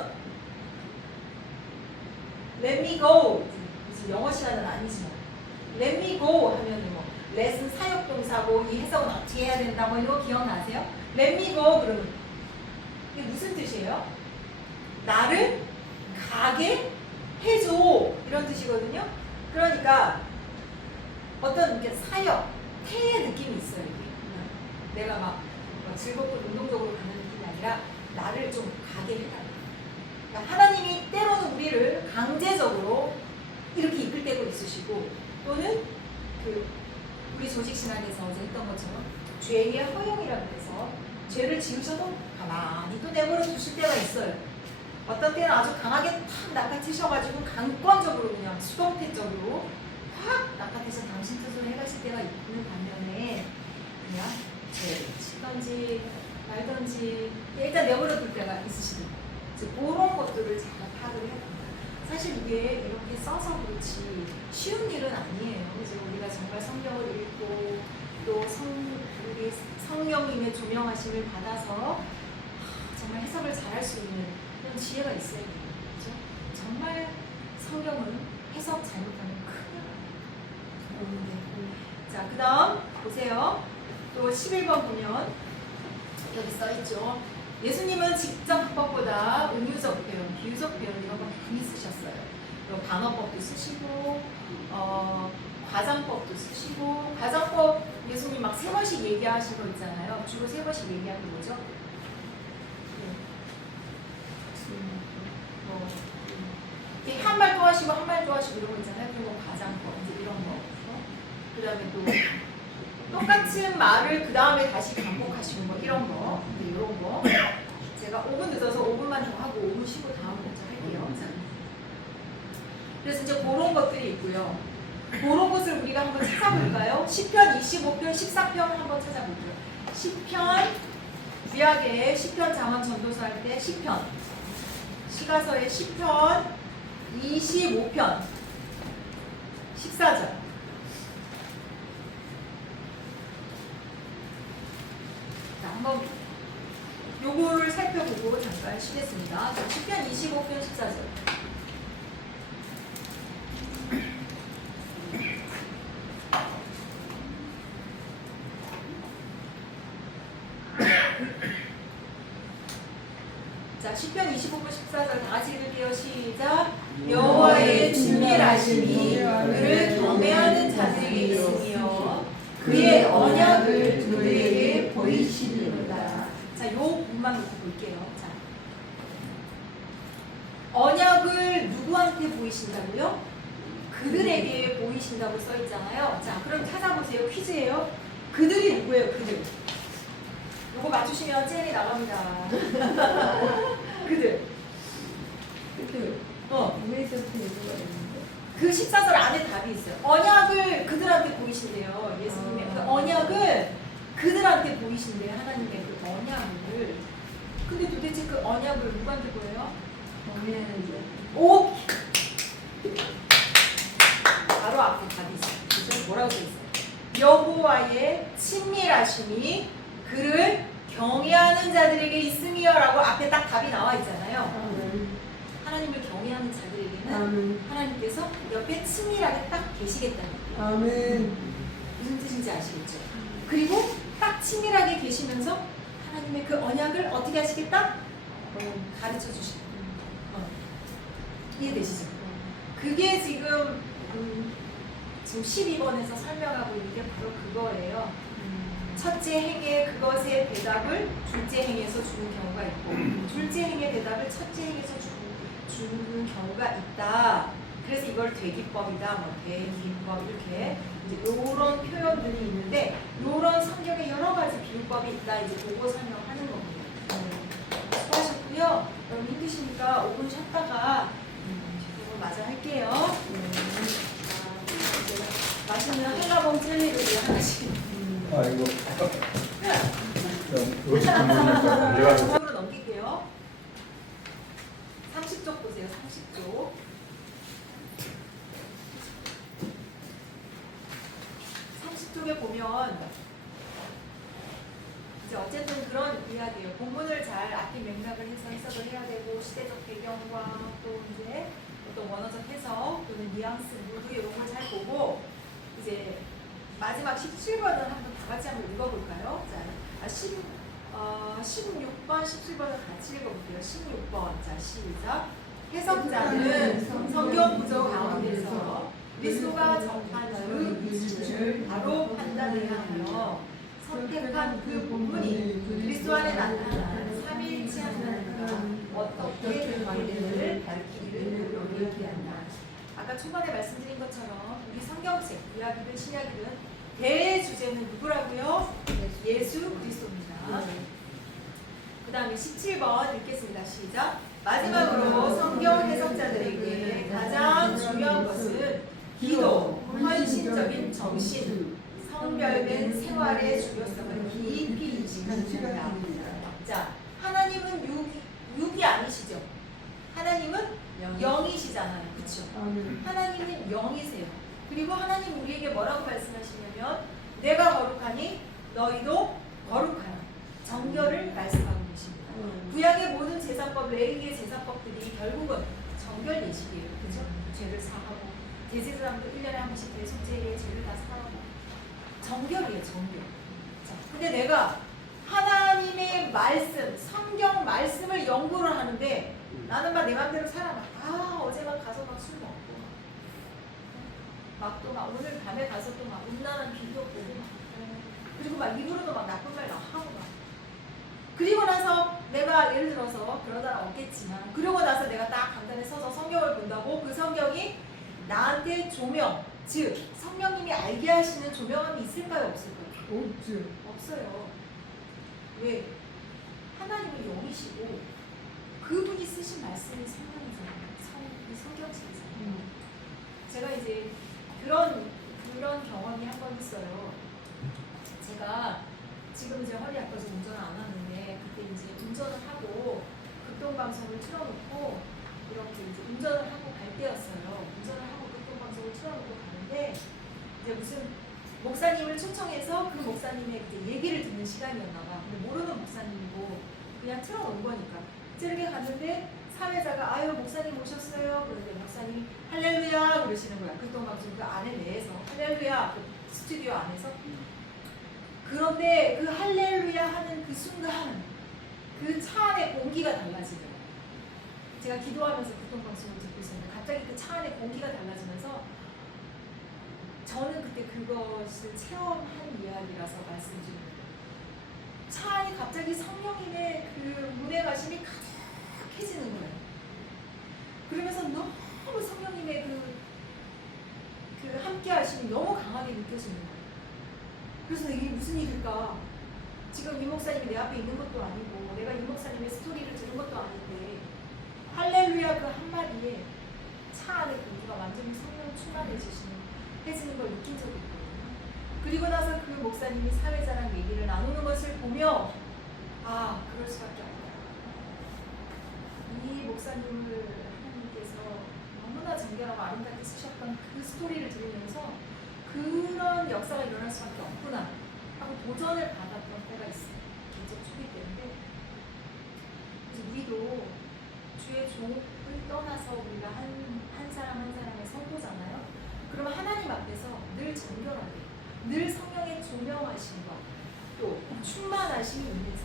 Let me go. 무슨 영어 시간은 아니지만 Let me go 하면은 뭐 let은 사역동사고 이 해석은 어떻게 해야 된다 뭐 이거 기억나세요? Let me go 그러면 이게 무슨 뜻이에요? 나를 가게 해줘 이런 뜻이거든요. 그러니까 어떤 이렇게 사역, 태의 느낌이 있어요. 이게. 내가 막 즐겁고 능동적으로 가는 느낌이 아니라 나를 좀 가게 해달라. 그러니까 하나님이 때로는 우리를 강제적으로 이렇게 이끌 때도 있으시고 또는 우리 조직신학에서 어제 했던 것처럼 죄의 허용이라고 해서 죄를 지으셔도 가만히 또 내버려 두실 때가 있어요. 어떤 때는 아주 강하게 탁 낚아채셔가지고 강권적으로 그냥 수동태적으로 확 낚아채서 당신 뜻으로 해가실 때가 있는 반면에 그냥 죄를 치던지 말던지 일단 내버려 둘 때가 있으시는 그런 것들을 잘 파악을 해야 됩니다. 사실 이게 이렇게 써서 그렇지 쉬운 일은 아니에요. 이제 우리가 정말 성경을 읽고 또 우리 성령님의 조명하심을 받아서 정말 해석을 잘할 수 있는 그런 지혜가 있어야 돼요. 그렇죠? 정말 성경은 해석 잘못하면 큰일 나요. 자, 그 다음 보세요. 또 11번 보면 여기 써있죠. 예수님은 직접 합법보다 은유적 표현, 비유적 표현 이런 거 많이 쓰셨어요. 반어법도 쓰시고 과장법도 쓰시고, 과장법 예수님 막 3번씩 얘기하신 거 있잖아요. 주로 3번씩 얘기하는 게 뭐죠? 이렇게 한 말 또 하시고 한 말 또 하시고 이런 거 있잖아요. 그런 거 과장법 이제 이런 거. 그 다음에 또 똑같은 말을 그 다음에 다시 반복하시는 거 이런 거. 네, 이런 거. 제가 5분 늦어서 5분만 더 하고 5분 쉬고 다음 문자 할게요. 자. 그래서 이제 그런 것들이 있고요. 그런 것을 우리가 한번 찾아볼까요? 시편 25편, 14편 한번 찾아볼게요. 시편, 구약의 시편 장원 전도서 할 때 시편, 시가서의 시편 25편 14절. 자, 한번 요거를 살펴보고 잠깐 쉬겠습니다. 자, 시편 25편 14절. 자, 시편 25편 14절 다 같이 읽을게요. 시작. 여호와의 친밀하심이 그를 경외하는 자들에게 있으며 그의 언약을 그들에게 보이시리로다. 자, 요 부분만 놓고 볼게요. 자, 언약을 누구한테 보이신다고요? 그들에게 보이신다고 써 있잖아요. 자, 그럼 찾아보세요. 퀴즈예요. 그들이 누구예요? 그들. 요거 맞추시면 젤이 나갑니다. 그들. 위에서부터 얘기가 있는데. 그 14절 안에 답이 있어요. 언약을 그들한테 보이신대요. 예수님의 그 언약을 그들한테 보이신대요. 하나님의 그 언약을. 근데 도대체 그 언약을 누구한테 보여요? 경외하는 자. 오! 바로 앞에 답이 있어요. 그죠? 뭐라고 써 있어요? 여호와의 친밀하심이 그를 경외하는 자들에게 있음이여라고 앞에 딱 답이 나와 있잖아요. 하나님을 경외하는 자들에게는 하나님께서 옆에 친밀하게 딱 계시겠다는 거예요. 아멘. 무슨 뜻인지 아시겠죠? 그리고 딱 친밀하게 계시면서 하나님의 그 언약을 어떻게 하시겠다? 가르쳐 주시고. 이해되시죠? 그게 지금 12번에서 설명하고 있는 게 바로 그거예요. 첫째 행의 그것의 대답을 둘째 행에서 주는 경우가 있고 둘째 행의 대답을 첫째 행에서 주는 경우가 있다. 그래서 이걸 되기법이다, 뭐 대기법 이렇게 이제 이런 표현들이 있는데 이런 성경에 여러 가지 비유법이 있다. 이제 그거 설명하는 겁니다. 수고하셨고요. 여러분 힘드시니까 5분 쉬었다가 이거 마저 할게요. 자, 맛있는 한라봉 젤리를 하나씩. 아 이거 내가 다음으로 넘길게요. 30쪽 보세요. 30쪽. 30쪽에 보면 이제 어쨌든 그런 이야기예요. 본문을 잘 앞뒤 맥락을 해서 해석을 해야 되고 시대적 배경과 또 이제 어떤 원어적 해석 또는 뉘앙스 무드 이런 걸 잘 보고 이제 마지막 17번을 한번 다 같이 한번 읽어볼까요? 자, 16번, 17번을 같이 읽어볼게요. 16번. 자, 시작. 해석자는 성경 구조 가운데서 그리스도가 접한 그 이치를 바로 판단해야 하며 선택한 그 본문이 그리스도 안에 나타난 삼위일체 하나님과 어떻게 관계를 가리키기를 얘기한다. 아까 초반에 말씀드린 것처럼 우리 성경책, 구약이든 신약이든 대주제는 누구라고요? 예수 그리스도입니다. 그 다음에 17번 읽겠습니다. 시작. 마지막으로 성경 해석자들에게 가장 중요한 것은 기도, 헌신적인 정신, 성별된 생활의 중요성을 깊이 인식합니다. 자, 하나님은 육이 아니시죠? 하나님은 영이시잖아요. 그렇죠? 하나님은 영이세요. 그리고 하나님 우리에게 뭐라고 말씀하시냐면 내가 거룩하니 너희도 거룩하라. 정결을 말씀하고 계십니다. 구약의 모든 제사법, 레위기의 제사법들이 결국은 정결 예식이에요. 그렇죠? 죄를 사하고 대제사장도 1년에 한 번씩 대속죄의 죄를 다 사하고 정결이에요. 정결. 자, 근데 내가 하나님의 말씀, 성경 말씀을 연구를 하는데 나는 막 내 맘대로 살아. 어제 막 가서 막 술 먹고 막 또 막 오늘 밤에 가서 또 막 음란한 비디오 보고 막 그리고 막 입으로도 막 나쁜 말 막 하고 막 그리고 나서 내가 예를 들어서 그런 사람 없겠지만 그러고 나서 내가 딱 간단히 서서 성경을 본다고 그 성경이 나한테 조명 즉 성령님이 알게 하시는 조명함이 있을까요 없을까요? 없죠. 없어요. 왜? 하나님은 영이시고 그분이 쓰신 말씀이 성령이잖아요. 이 성경책이잖아요. 제가 이제 그런 경험이 한 번 있어요. 제가 지금 이제 허리 아파서 운전을 안 하는데 그때 이제 운전을 하고 극동방송을 틀어놓고 이렇게 이제 운전을 하고 갈 때였어요. 운전을 하고 극동방송을 틀어놓고 가는데 이제 무슨 목사님을 초청해서 그 목사님의 이제 얘기를 듣는 시간이었나 봐. 근데 모르는 목사님이고 그냥 틀어놓은 거니까. 이렇게 갔는데 사회자가 아유 목사님 오셨어요. 그런데 목사님이 할렐루야 그러시는 거야. 극동방송 그 안에 내에서 할렐루야 그 스튜디오 안에서. 그런데 그 할렐루야 하는 그 순간 그 차 안의 공기가 달라지더라고요. 제가 기도하면서 극동방송을 듣고 있었는데 갑자기 그 차 안의 공기가 달라지면서 저는 그때 그것을 체험한 이야기라서 말씀드립니다. 차 안이 갑자기 성령님의 그 문외가심이 가득해지는 거예요. 그러면서 너무 성령님의 그 함께 하심이 너무 강하게 느껴지는 거예요. 그래서 이게 무슨 일일까? 지금 이 목사님이 내 앞에 있는 것도 아니고 내가 이 목사님의 스토리를 들은 것도 아닌데 할렐루야 그 한마디에 차 안의 공기가 완전히 성령 충만해지는 걸 느낀 적이 있거든요. 그리고 나서 그 목사님이 사회자랑 얘기를 나누는 것을 보며 아 그럴 수밖에 없다. 이 목사님을 하나님께서 너무나 정결하고 아름답게 쓰셨던 그 스토리를 들으면서 그런 역사가 일어날 수밖에 없구나 하고 도전을 받았던 때가 있어요. 개척 초기 때인데 그래서 우리도 주의 종을 떠나서 우리가 한 사람 한 사람의 성도잖아요. 그러면 하나님 앞에서 늘 정결하게 늘 성령의 조명하심과 또 충만하심이 있면서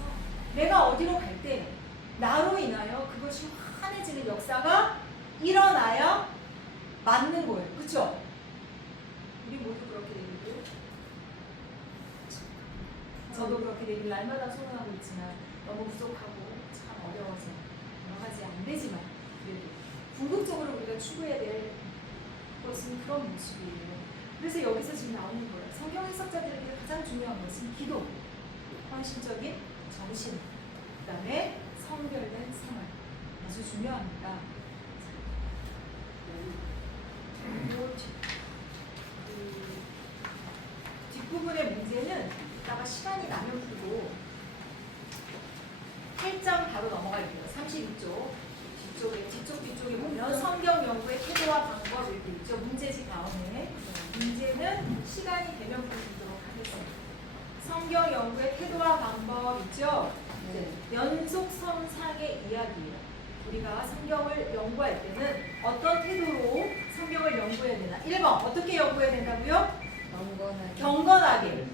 내가 어디로 갈 때 나로 인하여 그것이 환해지는 역사가 일어나야 맞는 거예요. 그렇죠? 우리 모두 그렇게 되고 저도 그렇게 되길 날마다 소원하고 있지만 너무 부족하고 참 어려워서 여러 가지 안 되지만 그래도 궁극적으로 우리가 추구해야 될 것은 그런 모습이에요. 그래서 여기서 지금 나오는 거예요. 성경 해석자들에게 가장 중요한 것은 기도, 헌신적인 정신, 그 다음에 성결된 생활 아주 중요합니다. 그리고 뒷부분의 문제는 이따가 시간이 나면 풀고 8장 바로 넘어갈게요. 32쪽 뒤쪽에 보면 성경 연구의 태도와 방법 이렇게 있죠. 문제지 다음에 문제는 시간이 되면 풀도록 하겠습니다. 성경 연구의 태도와 방법 있죠. 연속성상의 이야기예요. 우리가 성경을 연구할 때는 어떤 태도로 성경을 연구해야 되나? 1번 어떻게 연구해야 된다고요? 경건하게.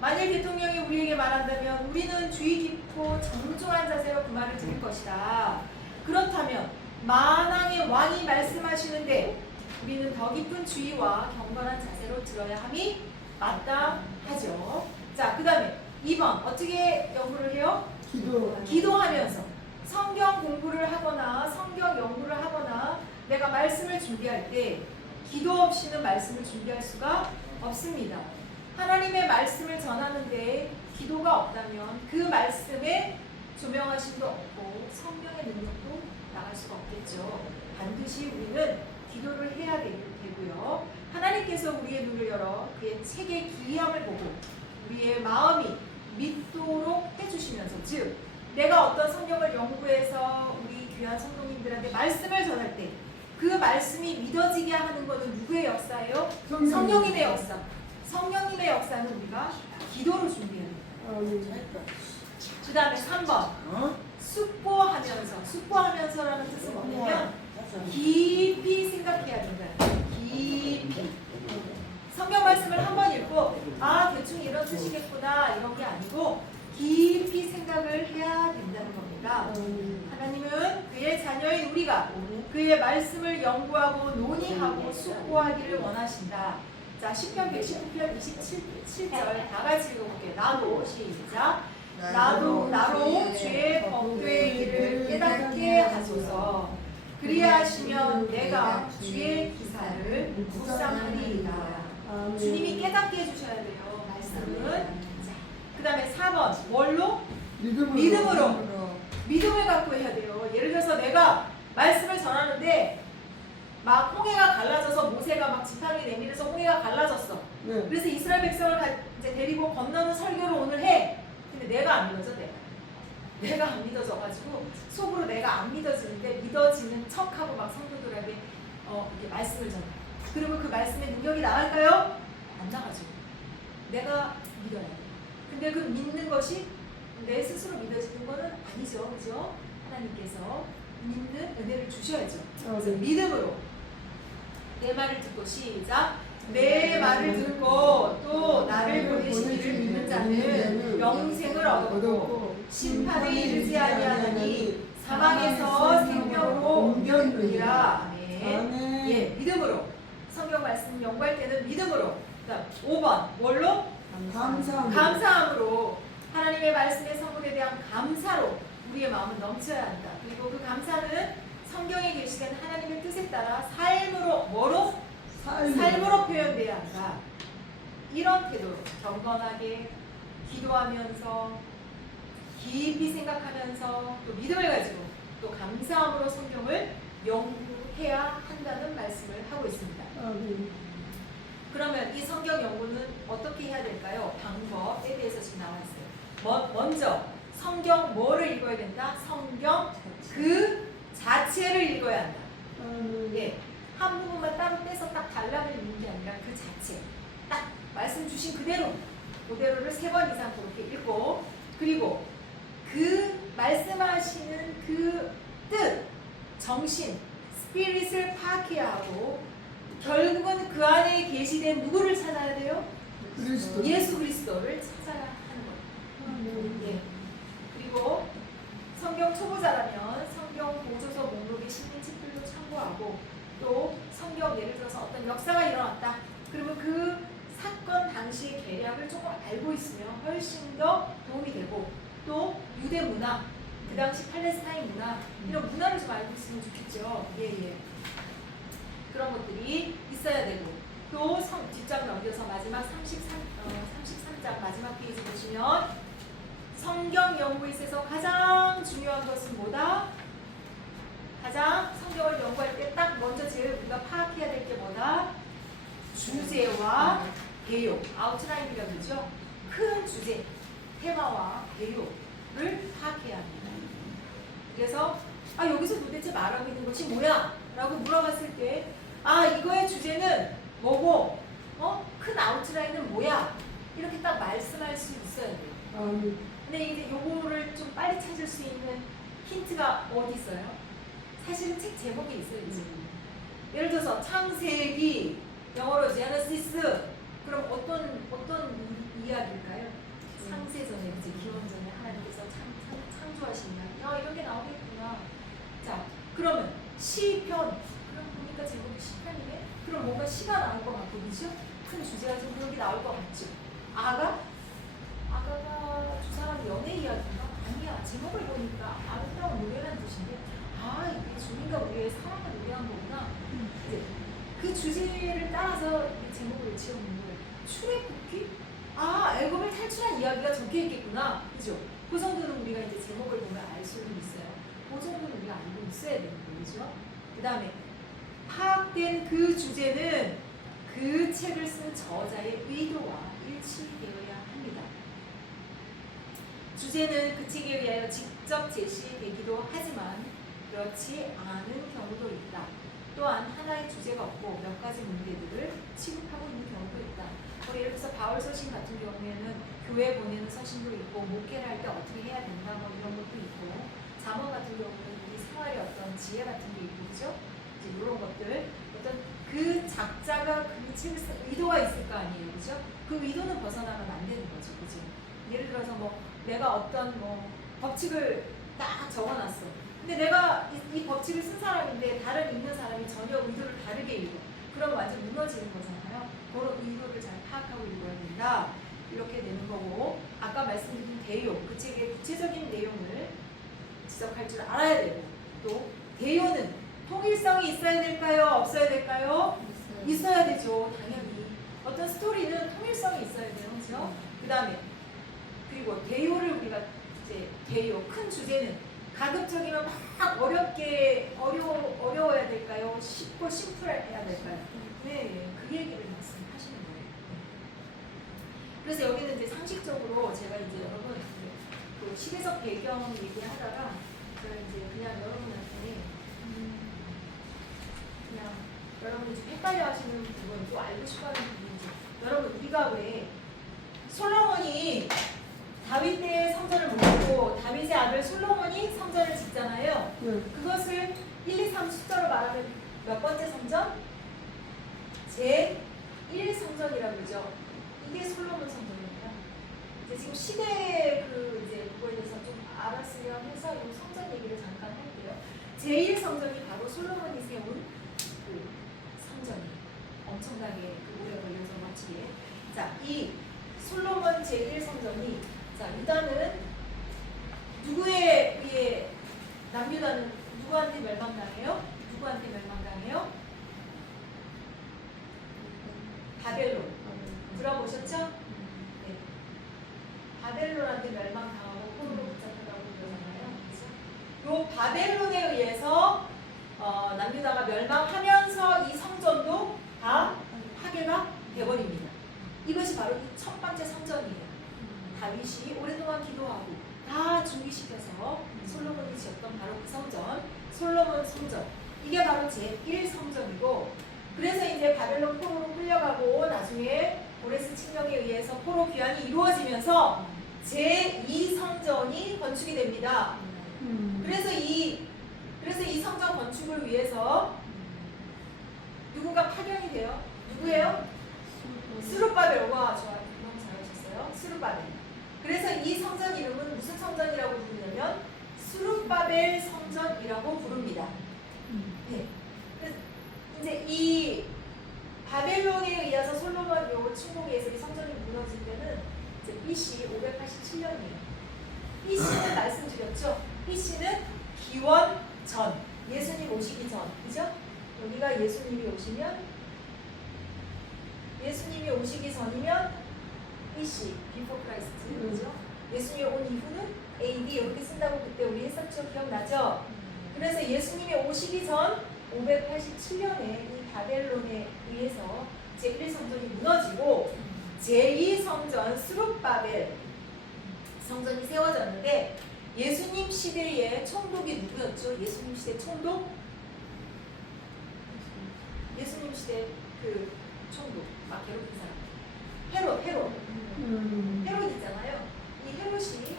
만일 대통령이 우리에게 말한다면 우리는 주의 깊고 정중한 자세로 그 말을 들을 것이다. 그렇다면 만왕의 왕이 말씀하시는데 우리는 더 깊은 주의와 경건한 자세로 들어야 함이 마땅하죠. 자, 그 다음에 2번 어떻게 연구를 해요? 기도하면서 성경 공부를 하거나 성경 연구를 하거나 내가 말씀을 준비할 때 기도 없이는 말씀을 준비할 수가 없습니다. 하나님의 말씀을 전하는데 기도가 없다면 그 말씀에 조명하심도 없고 성령의 능력도 나갈 수가 없겠죠. 반드시 우리는 기도를 해야 되고요. 하나님께서 우리의 눈을 열어 그의 책의 기이함을 보고 우리의 마음이 믿도록 해주시면서 즉 내가 어떤 성경을 연구해서 우리 귀한 성도님들한테 말씀을 전할 때 그 말씀이 믿어지게 하는 것은 누구의 역사예요? 성령님의 역사. 성령님의 역사는 우리가 기도로 준비해야 됩니다. 그 다음에 3번 숙고하면서라는 뜻은 뭐냐면 깊이 생각해야 된다. 깊이 성경 말씀을 한 번 읽고 아 대충 이런 뜻이겠구나 이런 게 아니고 깊이 생각을 해야 된다는 겁니다. 하나님은 그의 자녀인 우리가 그의 말씀을 연구하고 논의하고 숙고하기를 원하신다. 자, 시편 119편 27절 다 같이 읽어볼게요. 나도 시작. 나로 주의 법도의 일을 깨닫게 하소서. 그리하시면 내가 주의 기사를 묵상하리이다. 주님이 깨닫게 해주셔야 돼요. 말씀은. 그 다음에 4번 뭘로? 믿음으로. 믿음을 갖고 해야 돼요. 예를 들어서 내가 말씀을 전하는데 막 홍해가 갈라져서 모세가 막 지팡이 내밀어서 홍해가 갈라졌어. 네. 그래서 이스라엘 백성을 이제 데리고 건너는 설교를 오늘 해. 근데 내가 안 믿어져. 내가 안 믿어져가지고 속으로 내가 안 믿어지는데 믿어지는 척하고 막 성도들에게 이렇게 말씀을 전해. 그러면 그 말씀의 능력이 나갈까요? 안 나가죠. 내가 믿어야 돼. 근데 그 믿는 것이 내 스스로 믿어지는 거는 아니죠. 그죠? 하나님께서 믿는 은혜를 주셔야죠. 그래서 믿음으로 내 말을 듣고 시작. 내 말을 듣고 또 나를 보내신 이를 믿는 자는 영생을 얻었고 심판에 이르지 아니하나니 사망에서 생명으로 옮겨지리라. 아멘. 예, 믿음으로. 성경 말씀 연구할 때는 믿음으로. 그다음 5번 뭘로? 감사함으로. 하나님의 말씀의 성분에 대한 감사로 우리의 마음은 넘쳐야 한다. 그리고 그 감사는 성경에 계시된 하나님의 뜻에 따라 삶으로 뭐로? 삶으로 표현돼야 한다. 이런 태도로 경건하게 기도하면서 깊이 생각하면서 또 믿음을 가지고 또 감사함으로 성경을 연구해야 한다는 말씀을 하고 있습니다. 그러면 이 성경 연구는 어떻게 해야 될까요? 방법에 대해서 지금 나와 있어요. 먼저 성경 뭐를 읽어야 된다? 성경 그 자체를 읽어야 한다. 예, 한 부분만 따로 떼서 딱 단락을 읽는 게 아니라 그 자체 딱 말씀 주신 그대로를 3번 이상 그렇게 읽고 그리고 그 말씀하시는 그 뜻, 정신, 스피릿을 파악해야 하고 결국은 그 안에 계시된 누구를 찾아야 돼요? 예수 그리스도를 찾아야 하는 거예요. 예. 그리고 성경 초보자라면 성경 보조서 목록의 신문집들도 참고하고 또 성경 예를 들어서 어떤 역사가 일어났다. 그러면 그 사건 당시의 계략을 조금 알고 있으면 훨씬 더 도움이 되고 또 유대 문화, 그 당시 팔레스타인 문화 이런 문화를 좀 알고 있으면 좋겠죠. 예. 그런 것들이 있어야 되고 또 뒷장 넘겨서 마지막 33장 마지막 페이지 보시면 성경 연구에 있어서 가장 중요한 것은 뭐다? 가장 성경을 연구할 때 딱 먼저 제일 우리가 파악해야 될 게 뭐다? 주제와 배요, 아웃라인이라고 그러죠. 큰 주제, 테마와 배요를 파악해야 합니다. 그래서 여기서 도대체 말하고 있는 것이 뭐야? 라고 물어봤을 때 이거의 주제는 뭐고 큰 아웃라인은 뭐야? 이렇게 딱 말씀할 수 있어야 돼요. 근데 이제 요거를 좀 빨리 찾을 수 있는 힌트가 어디 있어요? 사실은 책 제목이 있어요. 예를 들어서 창세기, 영어로 제네시스. 그럼 어떤 이야기일까요? 창세전에 이제 기원전에 하나님께서 창조하신 이야기. 이런 게 나오겠구나. 자, 그러면 시편. 그럼 보니까 제목이 시편이네. 그럼 뭔가 시가 나올 것 같고, 그죠? 큰 주제가 좀 그런 게 나올 것 같죠. 아가가 두 사람 연애 이야기인가? 아니야. 제목을 보니까 아름다운 노래라는 뜻인데, 이게 주님과 우리의 사랑을 노래한 거구나. 이제 그 주제를 따라서 제목을 지어놓은 거예요. 출애굽기? 애굽을 탈출한 이야기가 적혀 있겠구나. 그죠? 그 정도는 우리가 이제 제목을 보면 알 수는 있어요. 그 정도는 우리가 알고 있어야 되는 거죠. 그 다음에 파악된 그 주제는 그 책을 쓴 저자의 의도와 일치되어야 합니다. 주제는 그 책에 의하여 직접 제시되기도 하지만 그렇지 않은 경우도 있다. 또한 하나의 주제가 없고 몇 가지 문제들을 취급하고 있는 경우도 있다. 예를 들어서 바울 서신 같은 경우에는 교회 보내는 서신도 있고 목회를 할 때 어떻게 해야 된다 이런 것도 있고 잠언 같은 경우는 우리 생활의 어떤 지혜 같은 게 있고 그죠? 이제 이런 것들 어떤 그 작자가 그 책을 쓴 의도가 있을 거 아니에요, 그죠? 그 의도는 벗어나면 안 되는 거죠, 그죠? 예를 들어서 내가 어떤 법칙을 딱 적어놨어. 근데 내가 이 법칙을 쓴 사람인데 다른 읽는 사람이 전혀 의도를 다르게 읽어. 그러면 완전 무너지는 거잖아요. 그런 의도를 잘 파악하고 읽어야 된다. 이렇게 되는 거고, 아까 말씀드린 대요, 그 책의 구체적인 내용을 지적할 줄 알아야 되고, 또 대요는 통일성이 있어야 될까요? 없어야 될까요? 있어야 되죠. 당연히. 어떤 스토리는 통일성이 있어야 돼요. 그렇죠? 그 다음에 그리고 대요를 우리가 이제 대요, 큰 주제는 가급적이면 막 어려워야 될까요? 쉽고 심플해야 될까요? 네, 그 얘기를 말씀하시는 거예요. 그래서 여기는 이제 상식적으로 제가 이제 여러분 그 시대적 배경 얘기하다가 제가 이제 그냥 여러분한테 그냥 여러분이 좀 헷갈려 하시는 부분, 또 알고 싶어 하는 부분이죠. 여러분, 우리가 왜 솔로몬이 다윗 때의 성전을 못 짓고 다윗의 아들 솔로몬이 성전을 짓잖아요. 그것을 1, 2, 3 숫자로 말하면 몇 번째 성전? 제1 성전이라고 그러죠. 이게 솔로몬 성전입니다. 이제 지금 시대 그거에 대해서 좀 알았으면 해서 이 성전 얘기를 잠깐 할게요. 제1 성전이 바로 솔로몬이 세운 그 성전이에요. 엄청나게 그 오래 걸려서 마치게. 자, 이 솔로몬 제1 성전이, 자, 유다는 누구에 의해, 남유다는 누구한테 멸망당해요? 누구한테 멸망당해요? 바벨론. 들어보셨죠? 네. 바벨론한테 멸망당하고 포로로 붙잡혀가고 그러잖아요. 그렇죠? 요 바벨론에 의해서 남유다가 멸망하면서 이 성전도 다 파괴가 되어버립니다. 이것이 바로 이 첫 번째 성전이에요. 다윗이 오랫동안 기도하고 다 준비시켜서 솔로몬이 지었던 바로 그 성전, 솔로몬 성전. 이게 바로 제1성전이고, 그래서 이제 바벨론 포로로 끌려가고 나중에 고레스 칙령에 의해서 포로 귀환이 이루어지면서 제2성전이 건축이 됩니다. 그래서 이 성전 건축을 위해서 누군가 파견이 돼요. 누구예요? 스룹바벨. 와, 좋아요. 너무 잘하셨어요. 스룹바벨. 그래서 이 성전 이름은 무슨 성전이라고 부르냐면 스룹바벨 성전이라고 부릅니다. 네. 그래서 이제 이 바벨론에 의해서 솔로몬 요 침공에 의해서 이 성전이 무너질 때는 이제 BC 587년이에요. BC는 말씀드렸죠. BC는 기원 전, 예수님 오시기 전, 그죠? 여기가 예수님이 오시기 전이면 BC, Before Christ, 그죠? 예수님이 온 이후는 AD 이렇게 쓴다고 그때 우리 했었죠? 기억나죠? 그래서 예수님이 오시기 전 587년에 이 바벨론에 의해서 제1성전이 무너지고 제2성전 스룹바벨 성전이 세워졌는데, 예수님 시대의 총독이 누구였죠? 예수님 시대 총독? 예수님 시대 그 총독, 막 괴롭힌 사람. 헤롯 있잖아요. 이 헤롯이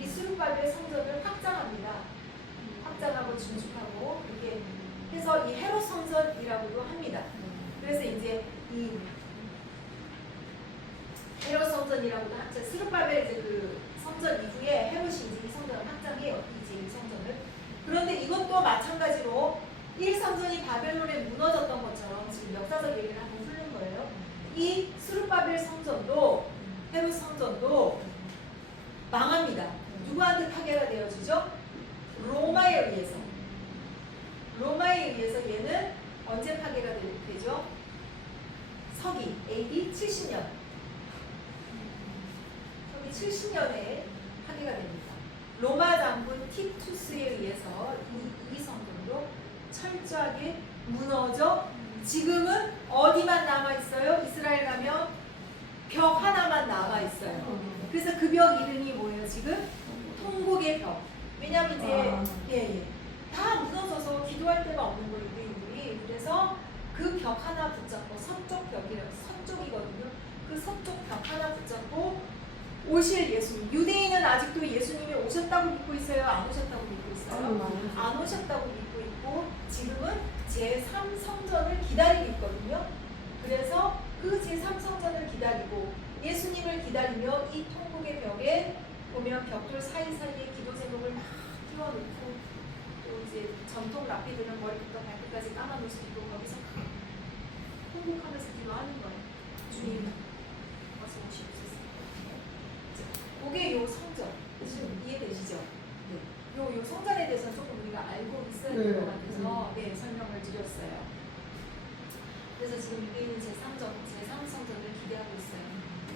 이 스룹바벨 성전을 확장합니다. 확장하고 증축하고 이렇게 해서 이 헤롯 성전이라고도 합니다. 그래서 이제 이 헤롯 성전이라고도 하죠. 스룹바벨 이제 그 성전 이후에 헤롯이 이제 이 성전을 확장해요. 이제 이 성전을. 그런데 이것도 마찬가지로 1성전이 바벨론에 무너졌던 것처럼 지금 역사적 얘기를 한번 훑는 거예요. 이 스룹바벨 성전도 헤롯 성전도 망합니다. 누구한테 파괴가 되어지죠? 로마에 의해서. 로마에 의해서 얘는 언제 파괴가 되죠? 서기 AD 70년. 서기 70년에 파괴가 됩니다. 로마 장군 티투스에 의해서 이 성전도 철저하게 무너져 지금은 어디만 남아있어요? 이스라엘 가면 벽 하나만 남아있어요. 그래서 그 벽 이름이 뭐예요 지금? 통곡의 벽. 왜냐면 이제 다 무너져서 기도할 데가 없는 거예요 유대인들이. 그래서 그 벽 하나 붙잡고, 서쪽이거든요. 그 서쪽 벽 하나 붙잡고 오실 예수님. 유대인은 아직도 예수님이 오셨다고 믿고 있어요? 안 오셨다고 믿고 있어요? 안 오셨다고 믿고 있고, 지금은 제3성전을 기다리고 있거든요. 그래서 그 제3성전을 기다리고 예수님을 기다리며 이 통곡의 벽에 보면 벽돌 사이사이에 기도 제목을 막 띄워놓고 이제 전통 랍비들은 머리부터 발끝까지 감아놓을 수 있고 거기서 통곡하면서 기도하는 거예요. 주님 어서 오시옵소서. 그게 요 성전. 지금 이해되시죠? 네. 요 성전에 대해서는 조금 우리가 알고 있어야 될 것 같아서 네, 설명을 드렸어요. 그래서 지금 이게 제3전, 제3성전을 기대하고 있어요.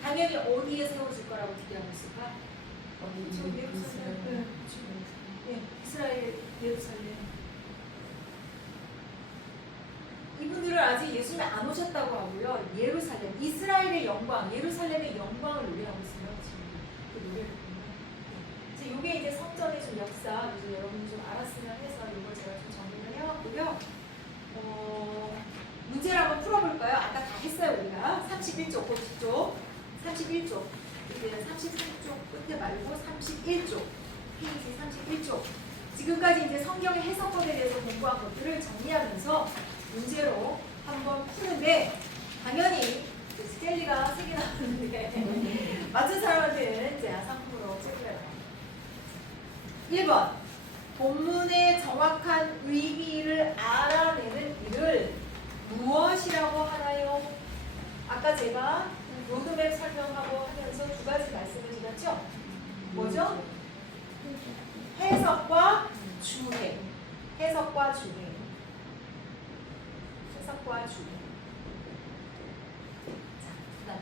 당연히 어디에 세워질 거라고 기대하고 있을까? 저 예루살렘. 네, 이스라엘 예루살렘. 이분들은 아직 예수님이 안 오셨다고 하고요. 예루살렘, 이스라엘의 영광, 예루살렘의 영광을 노래하고 있어요. 지금 그 노래를 보면. 이제 이게 이제 성전의 좀 역사, 이제 여러분이 좀 알았으면 해서 이걸 제가 좀 정리를 해왔고요. 문제를 한번 풀어볼까요? 아까 다 했어요, 우리가. 31쪽, 보시죠. 31쪽. 이제 33쪽 끝에 말고 31쪽. 페이지 31쪽. 지금까지 이제 성경의 해석법에 대해서 공부한 것들을 정리하면서 문제로 한번 푸는데, 당연히 스켈리가 3개 나왔는데, 맞춘 사람한테는 제가 상품으로 체크해요. 1번. 본문의 정확한 의미를 알아내는 일을 무엇이라고 하나요? 아까 제가 로드맵 설명하고 하면서 두 가지 말씀을 드렸죠? 뭐죠? 해석과 주해. 해석과 주해. 해석과 주해. 자, 그다음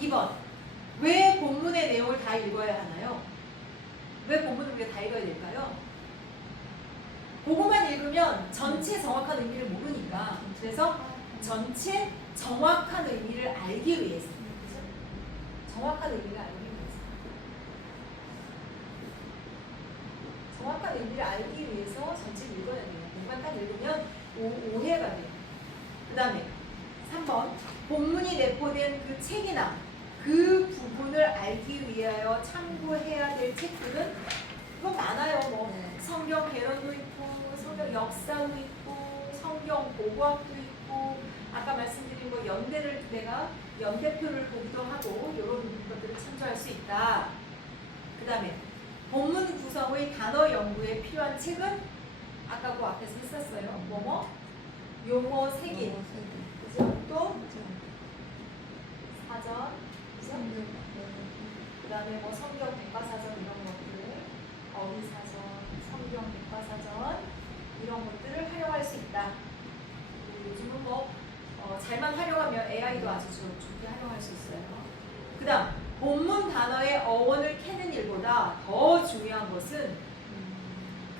2번. 왜 본문의 내용을 다 읽어야 하나요? 왜 본문을 우리가 다 읽어야 될까요? 그거만 읽으면 전체 정확한 의미를 모르니까. 그래서 전체 정확한 의미를 알기 위해서. 그죠? 정확한 의미를 알기 위해서. 정확한 의미를 알기 위해서 전체를 읽어야 돼요. 그것만 딱 읽으면 오해가 돼요. 그 다음에 3번. 본문이 내포된 그 책이나 그 부분을 알기 위하여 참고해야 될 책들은 이거 많아요. 뭐 성경 개론도 있고, 성경 역사도 있고, 성경 고고학도 있고, 아까 말씀드린 뭐 연대를 내가 연대표를 보기도 하고 이런 것들을 참조할 수 있다. 그 다음에 본문 구성의 단어 연구에 필요한 책은 아까 그 앞에서 했었어요. 뭐뭐? 용어 세기. 그죠? 또 사전. 그죠? 그 다음에 뭐 성경 백과사전 이런 것들, 어휘사전, 성경 백과사전 이런 것들을 활용할 수 있다. 요즘은 뭐 잘만 활용하면 AI도 아주 좋게 활용할 수 있어요. 그 다음 본문 단어의 어원을 캐는 일보다 더 중요한 것은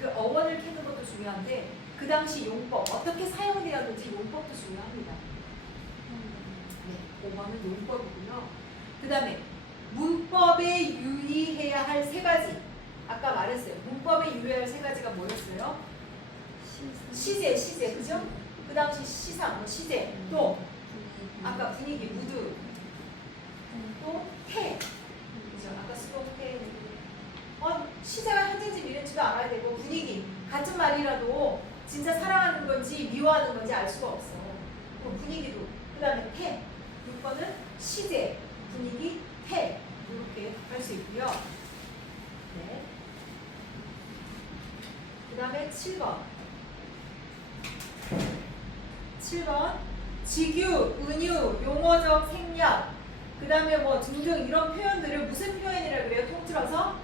그 어원을 캐는 것도 중요한데 그 당시 용법, 어떻게 사용되었는지 용법도 중요합니다. 네, 5번은 용법이고요. 그 다음에 문법에 유의해야 할 3가지. 아까 말했어요. 문법에 유의해야 할 3가지가 뭐였어요? 시제, 그죠? 그 당시 시상, 시제, 또 아까 분위기, 무드, 또 태, 그죠? 아까 수동 태, 시제가 현재인지 미래인지도 알아야 되고 분위기, 같은 말이라도 진짜 사랑하는 건지 미워하는 건지 알 수가 없어. 그 분위기도. 그 다음에 태, 6번은 시제, 분위기, 태 이렇게 할 수 있고요. 네. 그 다음에 7번. 7번 직유, 은유, 용어적 생략, 그 다음에 뭐 등등 이런 표현들을 무슨 표현이라고 그래요? 통틀어서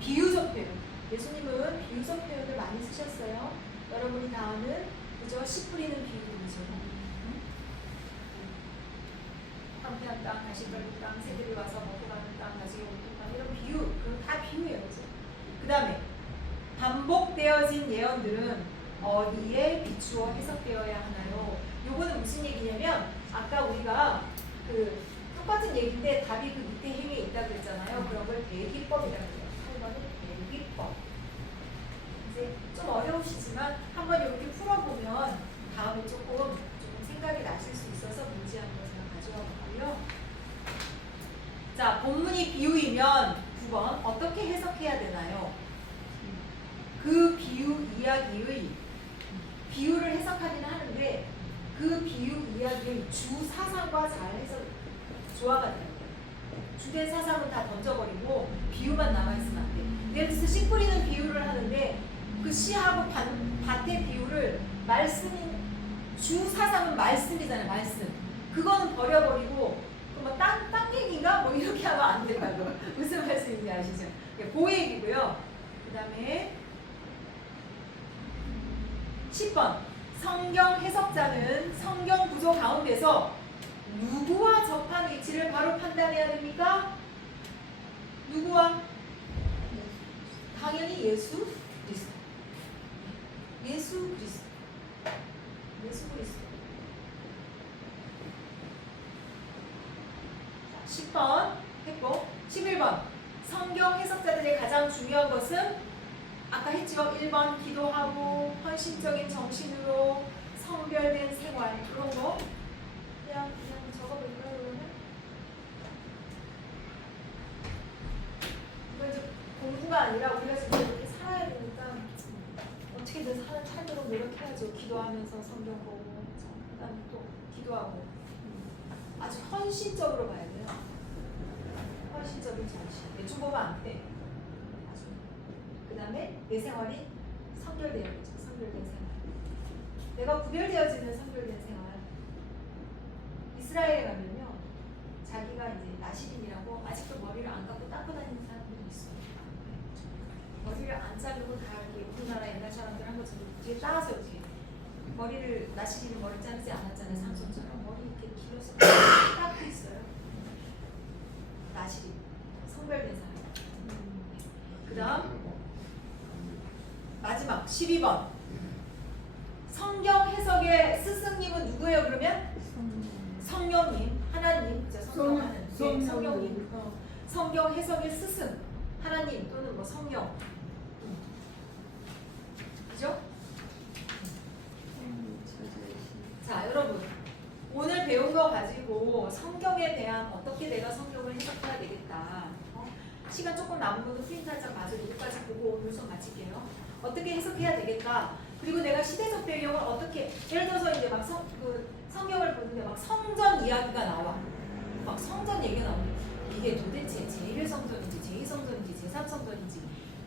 비유적 표현. 예수님은 비유적 표현을 많이 쓰셨어요. 여러분이 다 아는 그죠? 씨 뿌리는 비유들이죠. 황폐한 땅, 다시 넓은 땅, 새들이 와서 먹고 가는 땅, 나중에 오는 땅 이런 비유, 그건 다 비유예요. 그 다음에 반복되어진 예언들은 어디에 비추어 해석되어야 하나요? 요거는 무슨 얘기냐면 아까 우리가 그 똑같은 얘기인데 답이 그 밑에 행에 있다고 그랬잖아요. 그런 걸 대기법이라고 해요. 8번은 대기법. 이제 좀 어려우시지만 한번 이렇게 풀어보면 다음에 조금 생각이 나실 수 있어서 문제 한번 제가 가져와 볼게요. 자, 본문이 비유이면 9번 어떻게 해석해야 되나요? 그 비유 이야기의 비유를 해석하기는 하는데 그 비유 이야기의 주 사상과 잘 해석 조화가 돼요. 주된 사상은 다 던져버리고 비유만 남아있으면 안 돼. 예를 들어서 씨 뿌리는 비유를 하는데 그 시하고 밭의 비유를 말씀인 주 사상은 말씀이잖아요. 말씀. 그거는 버려버리고 뭐 땅갱인가 뭐 이렇게 하면 안 된다고. 무슨 말씀인지 아시죠? 보액이고요. 그 다음에 10번 성경 해석자는 성경 구조 가운데서 누구와 접한 위치를 바로 판단해야 됩니까? 누구와? 당연히 예수 그리스도. 예수 그리스도. 예수 그리스도. 자, 10번 했고 11번 성경 해석자들의 가장 중요한 것은 아까 했죠? 1번 기도하고 헌신적인 정신으로 성별된 생활 그런 거 그냥 적어볼까요 그러면? 이거 이제 공부가 아니라 우리가 진짜 이렇게 살아야 되니까 어떻게든 살도록 노력해야죠. 기도하면서 성경 보고 그 다음에 또 기도하고 아주 헌신적으로 봐야 돼요. 헌신적인 정신 대충 보면 안 돼. 그 다음에 내 생활이 선별되어 있죠. 선별된 생활. 내가 구별되어지는 선별된 생활. 이스라엘에 가면요. 자기가 이제 나시린이라고 아직도 머리를 안 감고 닦고 다니는 사람들이 있어요. 머리를 안 자르고 다 이렇게 우리나라 옛날 사람들 한 것처럼 뒤에 따라서 이렇게 머리를 나시린은 머리 자르지 않았잖아요. 삼손처럼 머리 이렇게 길어서 닦고 있어요. 나시린. 선별된 사람. 그 다음 마지막 12번 성경 해석의 스승님은 누구예요? 그러면 성령님, 하나님, 성령님, 성경 해석의 스승, 하나님 또는 뭐 성령, 그죠? 자, 여러분 오늘 배운 거 가지고 성경에 대한 어떻게 내가 성경을 해석해야 되겠다. 시간 조금 남은 것도 프린트 한 장 마저 여기까지 보고 오늘 수업 마칠게요. 어떻게 해석해야 되겠다. 그리고 내가 시대적 배경을 어떻게 예를 들어서 이제 막 성경을 보는데 막 성전 이야기가 나와. 막 성전 얘기가 나오는데 이게 도대체 제1성전인지 제2성전인지 제3성전인지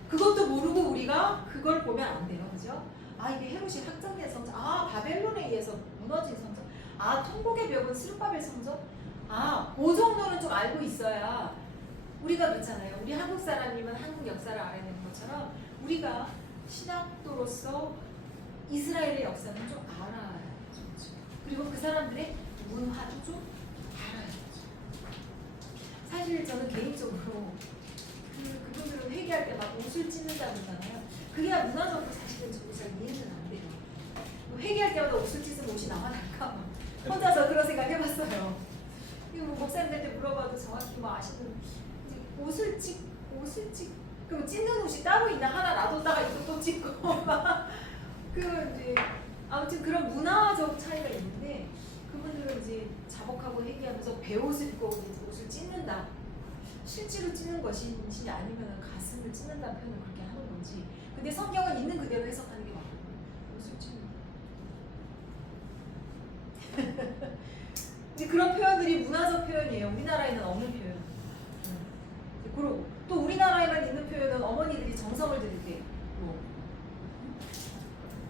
그것도 모르고 우리가 그걸 보면 안 돼요. 그죠? 아 이게 헤롯이 확정된 성전. 아 바벨론에 의해서 무너진 성전. 아 통곡의 벽은 스룹바벨 성전. 아 그 정도는 좀 알고 있어야 우리가 그렇잖아요. 우리 한국 사람이면 한국 역사를 알아야 되는 것처럼 우리가 신학도로서 이스라엘의 역사는 좀 알아야죠. 그리고 그 사람들의 문화도 좀 알아야죠. 사실 저는 개인적으로 그분들은 회개할 때 막 옷을 찢는다고 그러잖아요. 그게 문화적으로 사실은 저도 잘 이해는 안 돼요. 회개할 때마다 옷을 찢으면 옷이 남아날까 혼자서 그런 생각 해봤어요. 이거 뭐 목사님들한테 물어봐도 정확히 뭐 아시는 옷을 그럼 찢는 옷이 따로 있나 하나 놔뒀다가 이거 또 찢고 막 이제 아무튼 그런 문화적 차이가 있는데 그분들은 이제 자복하고 회개하면서 배옷을 입고 옷을 찢는다. 실제로 찢는 것인지 아니면 가슴을 찢는다는 표현을 그렇게 하는 건지. 근데 성경은 있는 그대로 해석하는 게 맞거든요. 옷을 찢는. 이제 그런 표현들이 문화적 표현이에요. 우리나라에는 없는 표현. 그리고 또 우리나라에만 있는 표현은 어머니들이 정성을 들일 때 뭐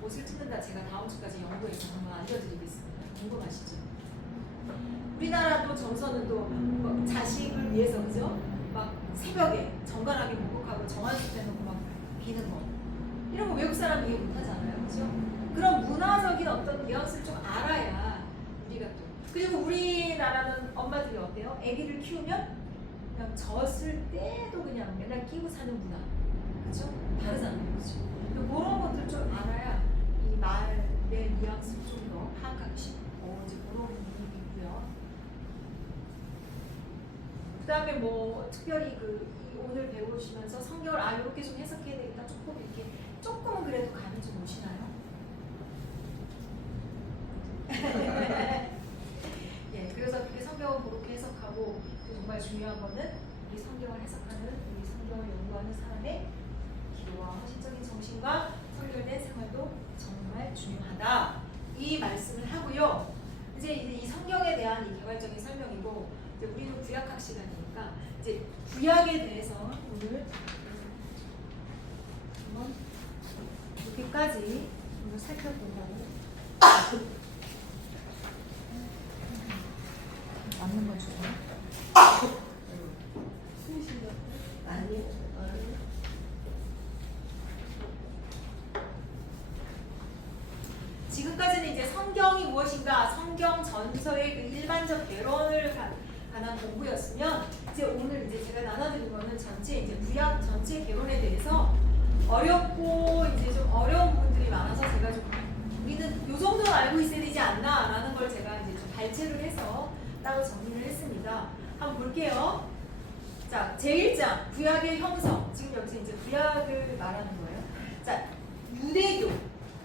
옷을 찢는다. 제가 다음 주까지 연구해서 한번 알려드리겠습니다. 궁금하시죠? 우리나라도 정서는 또 자식을 위해서 그죠? 막 새벽에 정갈하게 목욕하고 정한수 해놓고 막 비는 거 이런 거 외국 사람 이해 못하잖아요. 그죠? 그런 문화적인 어떤 뉘앙스를 좀 알아야 우리가 또 그리고 우리나라는 엄마들이 어때요? 아기를 키우면 그냥 젖을 때도 그냥 맨날 끼고 사는 문화 그죠? 다르잖아요. 그죠? 그런 것들 좀 알아야 이 말의 뉘앙스를 좀 더 파악하기 쉽고 이제 그런 부분이 있고요. 그 다음에 뭐 특별히 오늘 배우시면서 성경을 이렇게 좀 해석해야 되겠다 조금은 그래도 감이 좀 오시나요? 예, 그래서 그렇게 성경을 그렇게 해석하고 정말 중요한 거는 이 성경을 해석하는 우리 성경을 연구하는 사람의 기도와 헌신적인 정신과 선별된 생활도 정말 중요하다. 이 말씀을 하고요. 이제 이 성경에 대한 이 개괄적인 설명이고 이제 우리는 구약학 시간이니까 이제 구약에 대해서 오늘 한번 지금까지 오늘 살펴본 맞는 거 주세요. 아니. 지금까지는 이제 성경이 무엇인가, 성경 전서의 그 일반적 개론을 관한 공부였으면, 이제 오늘 이제 제가 나눠드린 거는 전체 이제 구약 전체 개론에 대해서 어렵고 이제 좀 어려운 부분들이 많아서 제가 좀 우리는 요 정도는 알고 있어야 되지 않나라는 걸 제가 이제 좀 발췌를 해서 따로 정리를 했습니다. 한번 볼게요. 자, 제1장 구약의 형성. 지금 여기서 이제 구약을 말하는 거예요. 자, 유대교.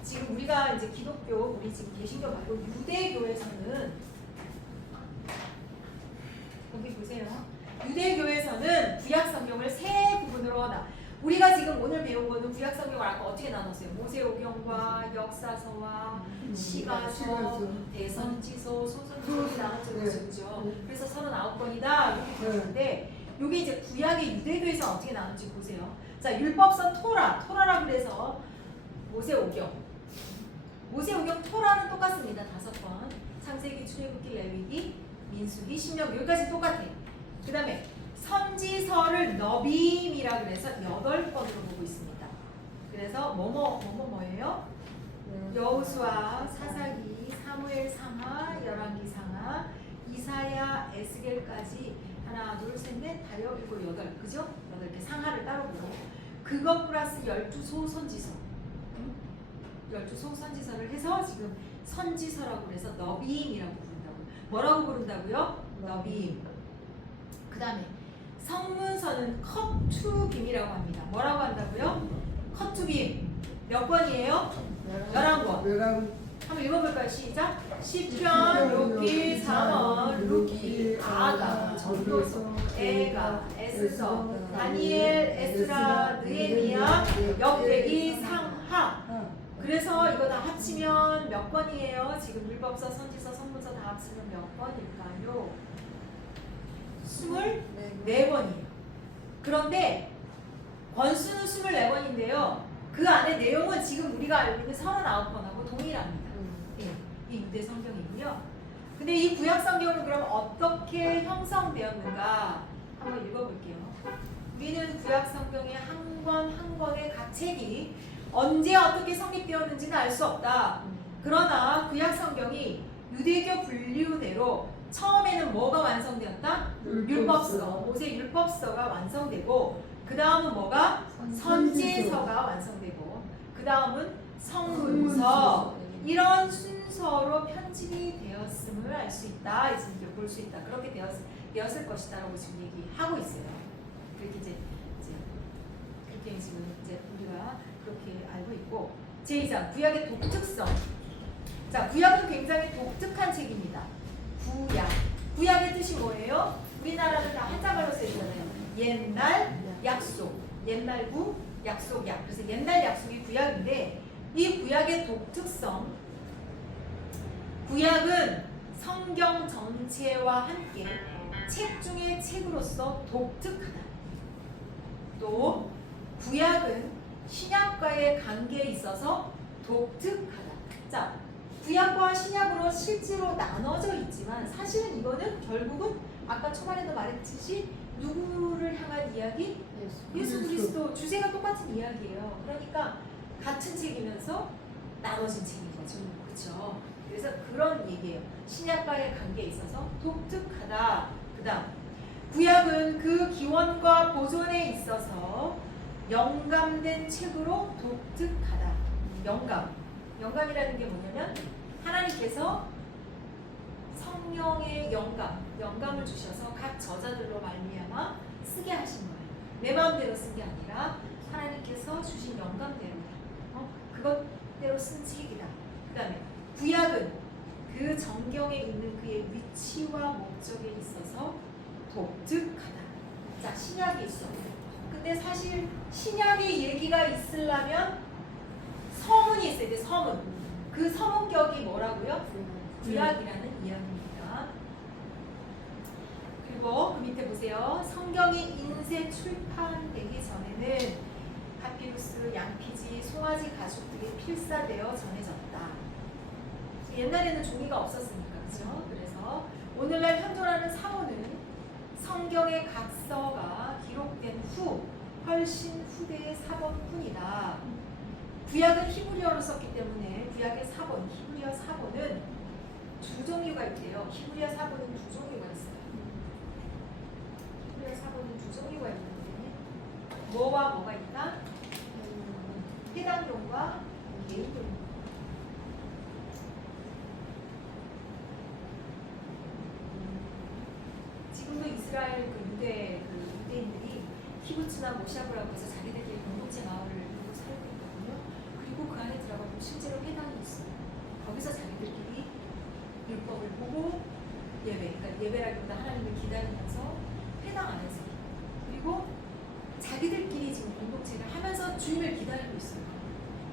지금 우리가 이제 기독교, 우리 지금 개신교 말고 유대교에서는 여기 보세요. 유대교에서는 구약 성경을 세 부분으로 우리가 지금 오늘 배운 거는 구약 성경을 아까 어떻게 나눴어요? 모세오경과 역사서와 시가서, 대선지서, 소선지서를 나눴죠. 그래서 39권이다 이렇게 배웠는데 이게 이제 구약의 유대교에서 어떻게 나눴지 보세요. 자, 율법서 토라라 그래서 모세오경 토라는 똑같습니다. 5권. 창세기, 출애굽기, 레위기, 민수기, 신명기 여기까지 똑같아. 그 다음에 선지서를 너빔이라 그래서 8권으로 보고 있습니다. 그래서 뭐예요? 여호수아, 사사기, 사무엘 상하, 열왕기 상하, 이사야, 에스겔까지 하나, 둘, 셋, 넷, 다여, 일곱, 여덟, 그죠? 8개 상하를 따로 보고 그것 플러스 12소 선지서 12소 선지서를 해서 지금 선지서라고 그래서 너빔이라고 부른다고. 뭐라고 부른다고요? 너빔. 그 다음에 성문서는 컷투빔이라고 합니다. 뭐라고 한다고요? 컷투빔. 몇 권이에요? 11권. 한번 읽어볼까요? 시작. 시편, 욥기, 사문, 룻기, 아가, 전도서, 에가, 에스서, 다니엘, 에스라, 느헤미야, 역대기, 상하. 그래서 이거 다 합치면 몇 권이에요? 지금 율법서, 선지서, 선문서 다 합치면 몇 권일까요? 24권이에요. 그런데 권수는 24권인데요. 그 안에 내용은 지금 우리가 알고 있는 39권하고 동일합니다. 이 유대 성경이고요. 근데 이 구약 성경은 그럼 어떻게 형성되었는가 한번 읽어볼게요. 우리는 구약 성경의 한 권 한 권의 각 책이 언제 어떻게 성립되었는지는 알 수 없다. 그러나 구약 성경이 유대교 분류대로 처음에는 뭐가 완성되었다? 율법서, 모세 율법서가 완성되고 그 다음은 뭐가? 선지서가 완성되고 그 다음은 성문서 이런 순서로 편집이 되었음을 알 수 있다. 지금 볼 수 있다. 그렇게 되었을 것이다라고 지금 얘기하고 있어요. 그렇게 그렇게 지금 이제 우리가 그렇게 알고 있고 제2장 구약의 독특성. 자, 구약은 굉장히 독특한 책입니다. 구약의 뜻이 뭐예요? 우리나라는 다 한자말로 쓰이잖아요. 옛날 약속, 옛날 구, 약속 약. 그래서 옛날 약속이 구약인데 이 구약의 독특성. 구약은 성경 전체와 함께 책 중에 책으로서 독특하다. 또 구약은 신약과의 관계에 있어서 독특하다. 자, 구약과 신약으로 실제로 나눠져 있지만 사실은 이거는 결국은 아까 초반에도 말했듯이 누구를 향한 이야기? 예수 그리스도. 주제가 똑같은 이야기예요. 그러니까 같은 책이면서 나눠진 책인 거죠. 그렇죠? 그래서 그런 얘기예요. 신약과의 관계에 있어서 독특하다. 그 다음 구약은 그 기원과 보존에 있어서 영감된 책으로 독특하다. 영감이라는 게 뭐냐면 하나님께서 성령의 영감을 주셔서 각 저자들로 말미암아 쓰게 하신 거예요. 내 마음대로 쓴 게 아니라 하나님께서 주신 영감대로 그것대로 쓴 책이다. 그 다음에 구약은 그 정경에 있는 그의 위치와 목적에 있어서 독특하다. 자, 신약이 있어. 근데 사실 신약의 얘기가 있으려면 서문이 있어야 돼. 서문. 그 서문격이 뭐라고요? 구약이라는 이야기입니다. 그리고 그 밑에 보세요. 성경이 인쇄 출판되기 전에는 파피루스, 양피지, 송아지 가죽들이 필사되어 전해졌다. 옛날에는 종이가 없었으니까, 그렇죠? 그래서 오늘날 현존하는 사본은 성경의 각서가 기록된 후 훨씬 후대의 사본뿐이다. 구약은 히브리어로 썼기 때문에 구약의 사본, 히브리어 사본은 두 종류가 있대요. 히브리어 사본은 두 종류가 있어요. 히브리어 사본은 두 종류가 있는데 뭐와 뭐가 있다? 해당용과 개인용. 지금도 이스라엘 유대인들이 키부츠나 모샤브라고 해서 자기들끼리 공동체 마을을 이루고 살고 있거든요. 그리고 그 안에 들어가면 실제로 회당이 있어요. 거기서 자기들끼리 율법을 보고 그러니까 예배라기보다 하나님을 기다리면서 회당 안에서 그리고 자기들끼리 지금 공동체를 하면서 주님을 기다리고 있어요.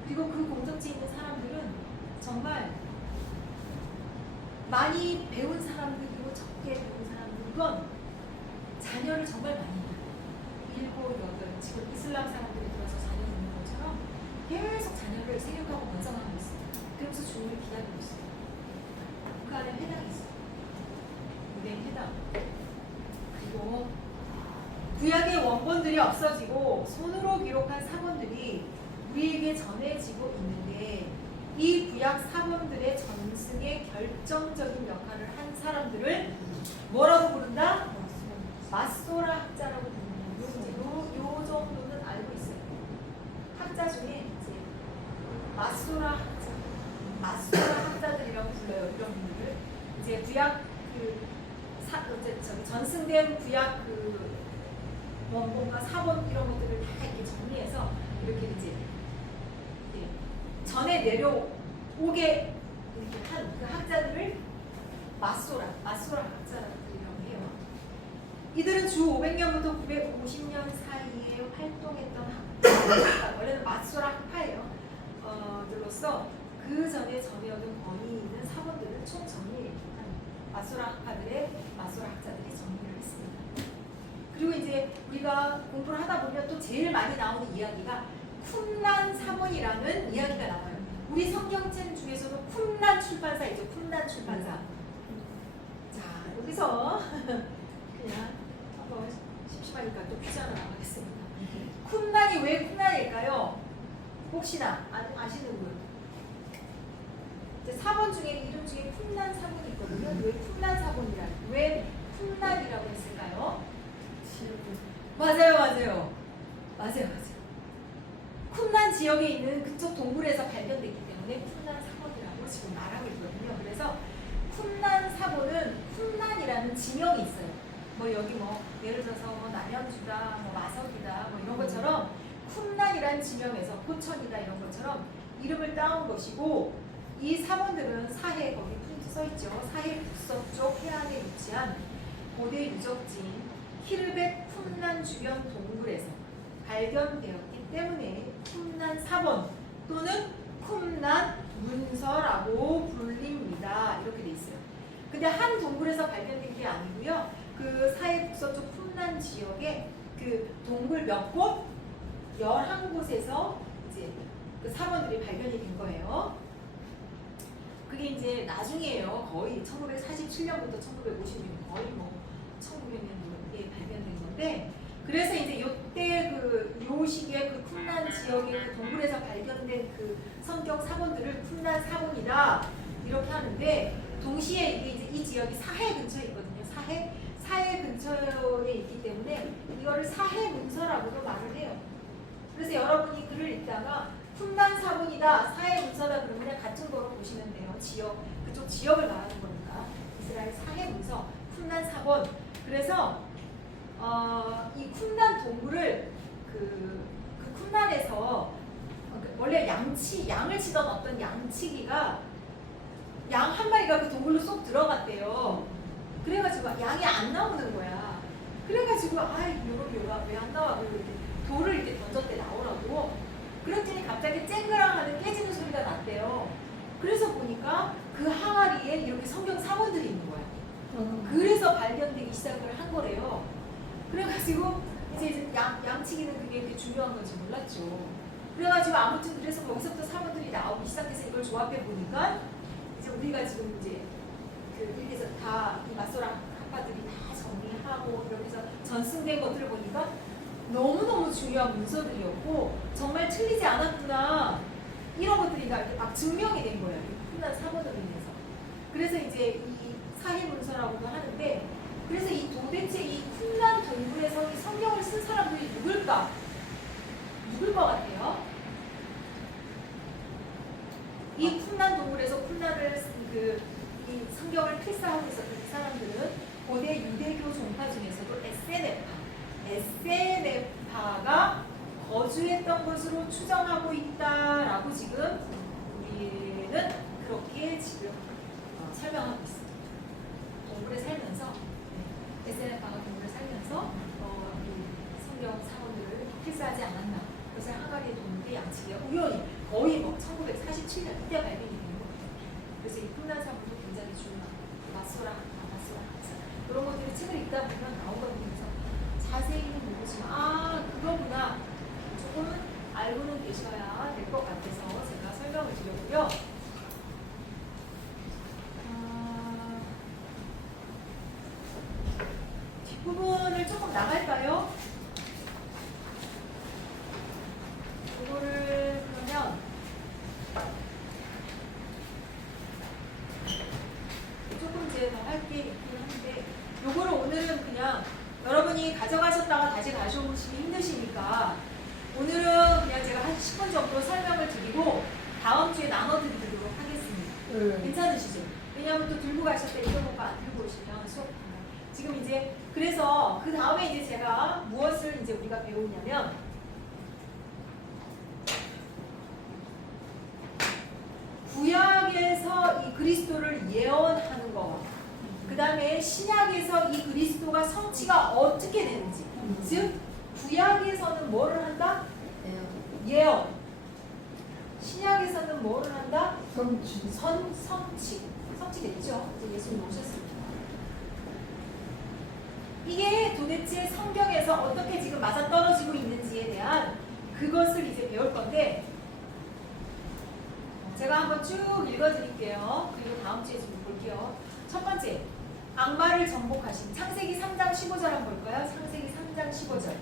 그리고 그 공동체에 있는 사람들은 정말 많이 배운 사람들이고 적게 배운 사람들은 자녀를 정말 많이 낳아요. 7, 8 지금 이슬람 사람들이 들어서 자녀 낳는 것처럼 계속 자녀를 생육하고 번성하고 있어요. 그러면서 주님을 기다리고 있어요. 그 안에 회당이 있어요. 유대인 회당. 그리고 구약의 원본들이 없어지고 손으로 기록한 사본들이 우리에게 전해지고 있는데 이 구약 사본들의 전승에 결정적인 역할을 한 사람들을 뭐라고 부른다? 마소라 학자라고 부릅니다. 요 정도는 알고 있어요. 학자 중에 이제 마소라 학자들이라고 불러요. 이런 분들을 이제 구약 전승된 구약 원본과 사본 이런 것들을 다 이렇게 정리해서 이렇게 이제 전에 내려오게 이렇게 한 그 학자들을 마소라 학자라고 해요. 이들은 주 500년부터 950년 사이에 활동했던 학파, 원래는 마소라 학파예요. 들로서 그 전에 전해오던 권위 있는 사본들을 총 정리한 마소라 학파들의 마소라 학자들이 정리를 했습니다. 그리고 이제 우리가 공부를 하다 보면 또 제일 많이 나오는 이야기가 쿰란 사본이라는 이야기가 나와요. 우리 성경책 중에서도 쿰란 출판사 있죠. 쿰란 출판사. 자, 여기서 그냥 한번 심심하니까 또 퀴즈 하나 나가겠습니다. 쿰란이 왜 쿰란일까요? 혹시나 아시는 분? 이제 사본 중에 이름 중에 쿰란 사본이 있거든요. 왜 쿰란 사본이라? 왜 쿰란이라고 했을까요? 맞아요. 쿰란 지역에 있는 그쪽 동굴에서 발견됐기 때문에 쿰란 사본이라고 지금 말하고 있거든요. 그래서 쿰란 사본은 쿰란이라는 지명이 있어요. 뭐 여기 뭐 예를 들어서 뭐 남양주다, 뭐 마석이다, 뭐 이런 것처럼 쿰란이라는 지명에서 포천이다 이런 것처럼 이름을 따온 것이고 이 사본들은 사해 거기 프린트 써 있죠. 사해 북서쪽 해안에 위치한 고대 유적지인 키르벳 쿰란 주변 동굴에서 발견되었기 때문에 쿰란 사본 또는 쿰란 문서라고 불립니다. 이렇게 돼 있어요. 근데 한 동굴에서 발견된 게 아니고요. 그 사해 북서쪽 쿰란 지역에 그 동굴 몇 곳, 11곳에서 이제 그 사본들이 발견이 된 거예요. 그게 이제 나중이에요. 거의 1947년부터 1950년 거의 뭐 1900년도에 발견된 건데 그래서 이제 요때 요 시기에 그 쿰란 지역의 그 동굴에서 발견된 그 성경 사본들을 쿰란 사본이다 이렇게 하는데 동시에 이게 이제 이 지역이 사해 근처에 있거든요. 사해 근처에 있기 때문에 이거를 사해 문서라고도 말을 해요. 그래서 여러분이 글을 읽다가 쿰란 사본이다, 사해 문서다 그러면 그냥 같은 거로 보시면 돼요. 그쪽 지역을 말하는 거니까. 이스라엘 사해 문서, 쿰란 사본. 그래서 이 쿰란 동굴을 그 쿰란에서 원래 양을 치던 어떤 양치기가 양 한 마리가 그 동굴로 쏙 들어갔대요. 그래가지고 양이 안 나오는 거야. 그래가지고 이거 왜 안 나와? 그리고 이렇게 돌을 이렇게 던졌대 나오라고. 그랬더니 갑자기 쨍그랑하는 깨지는 소리가 났대요. 그래서 보니까 그 항아리에 이렇게 성경 사본들이 있는 거야. 그래서 발견되기 시작을 한 거래요. 그래가지고 이제 양치기는 그게 중요한 건지 몰랐죠. 그래가지고 아무튼 그래서 거기서부터 사람들이 나오기 시작해서 이걸 조합해 보니까 이제 우리가 지금 이제 그 이렇게 해서 다 이 맞소라 학파들이 다 정리하고 이렇게 해서 전승된 것들을 보니까 너무너무 중요한 문서들이었고 정말 틀리지 않았구나 이런 것들이 다 이렇게 막 증명이 된 거예요. 훗날 사본으로 인해서. 그래서 이제 이 사해 문서라고도 하는데 그래서 이 도대체 이 훗날 동굴에서 이 성경을 쓴 사람들이 누굴까? 누굴 것 같아요? 이 훗날 동굴에서 훗날을 쓴 이 성경을 필사하고 있었던 이 사람들은 고대 유대교 종파 중에서도 에세네파가 거주했던 것으로 추정하고 있다라고 지금 우리는 그렇게 지금 설명하고 있습니다. 동굴에 살면서 에세네파가 동굴에 살면서 이 성경 사본들을 필사하지 않았나. 그래서 항아리에 동굴의 양치기가 우연히 거의 뭐 1947년 이때 발견이 된 거예요. 그래서 이 훗날 사본도 굉장히 중요한 맞소라 그런 것들이 책을 읽다 보면 나오거든요. 그래서 자세히는 모르지만 그거구나 조금은 알고는 계셔야 될 것 같아서 제가 설명을 드렸고요. 뒷부분을 조금 나갈까요? 이거를 그러면 조금 이제 더 할 게 있긴 한데 요거를 오늘은 그냥 여러분이 가져가셨다가 다시 가져오시기 힘드시니까 오늘은 그냥 제가 한 10분 정도 설명을 드리고 다음 주에 나눠드리도록 하겠습니다. 괜찮으시죠? 왜냐하면 또 들고 가실 때 이거 보고 안 들고 오시면 수업 지금 이제 그래서 그 다음에 이제 제가 무엇을 이제 우리가 배우냐면 구약에서 이 그리스도를 예언하는 거와 그 다음에 신약에서 이 그리스도가 성취가 어떻게 되는지 즉 구약에서는 뭐를 한다? 예언. 신약에서는 뭐를 한다? 성취. 성취됐죠? 이제 예수님 오셨습니다. 이게 도대체 성경에서 어떻게 지금 맞아떨어지고 있는지에 대한 그것을 이제 배울 건데 제가 한번 쭉 읽어드릴게요. 그리고 다음 주에 좀 볼게요. 첫 번째, 악마를 정복하신 창세기 3장 15절 한번 볼까요? 창세기 3장 15절.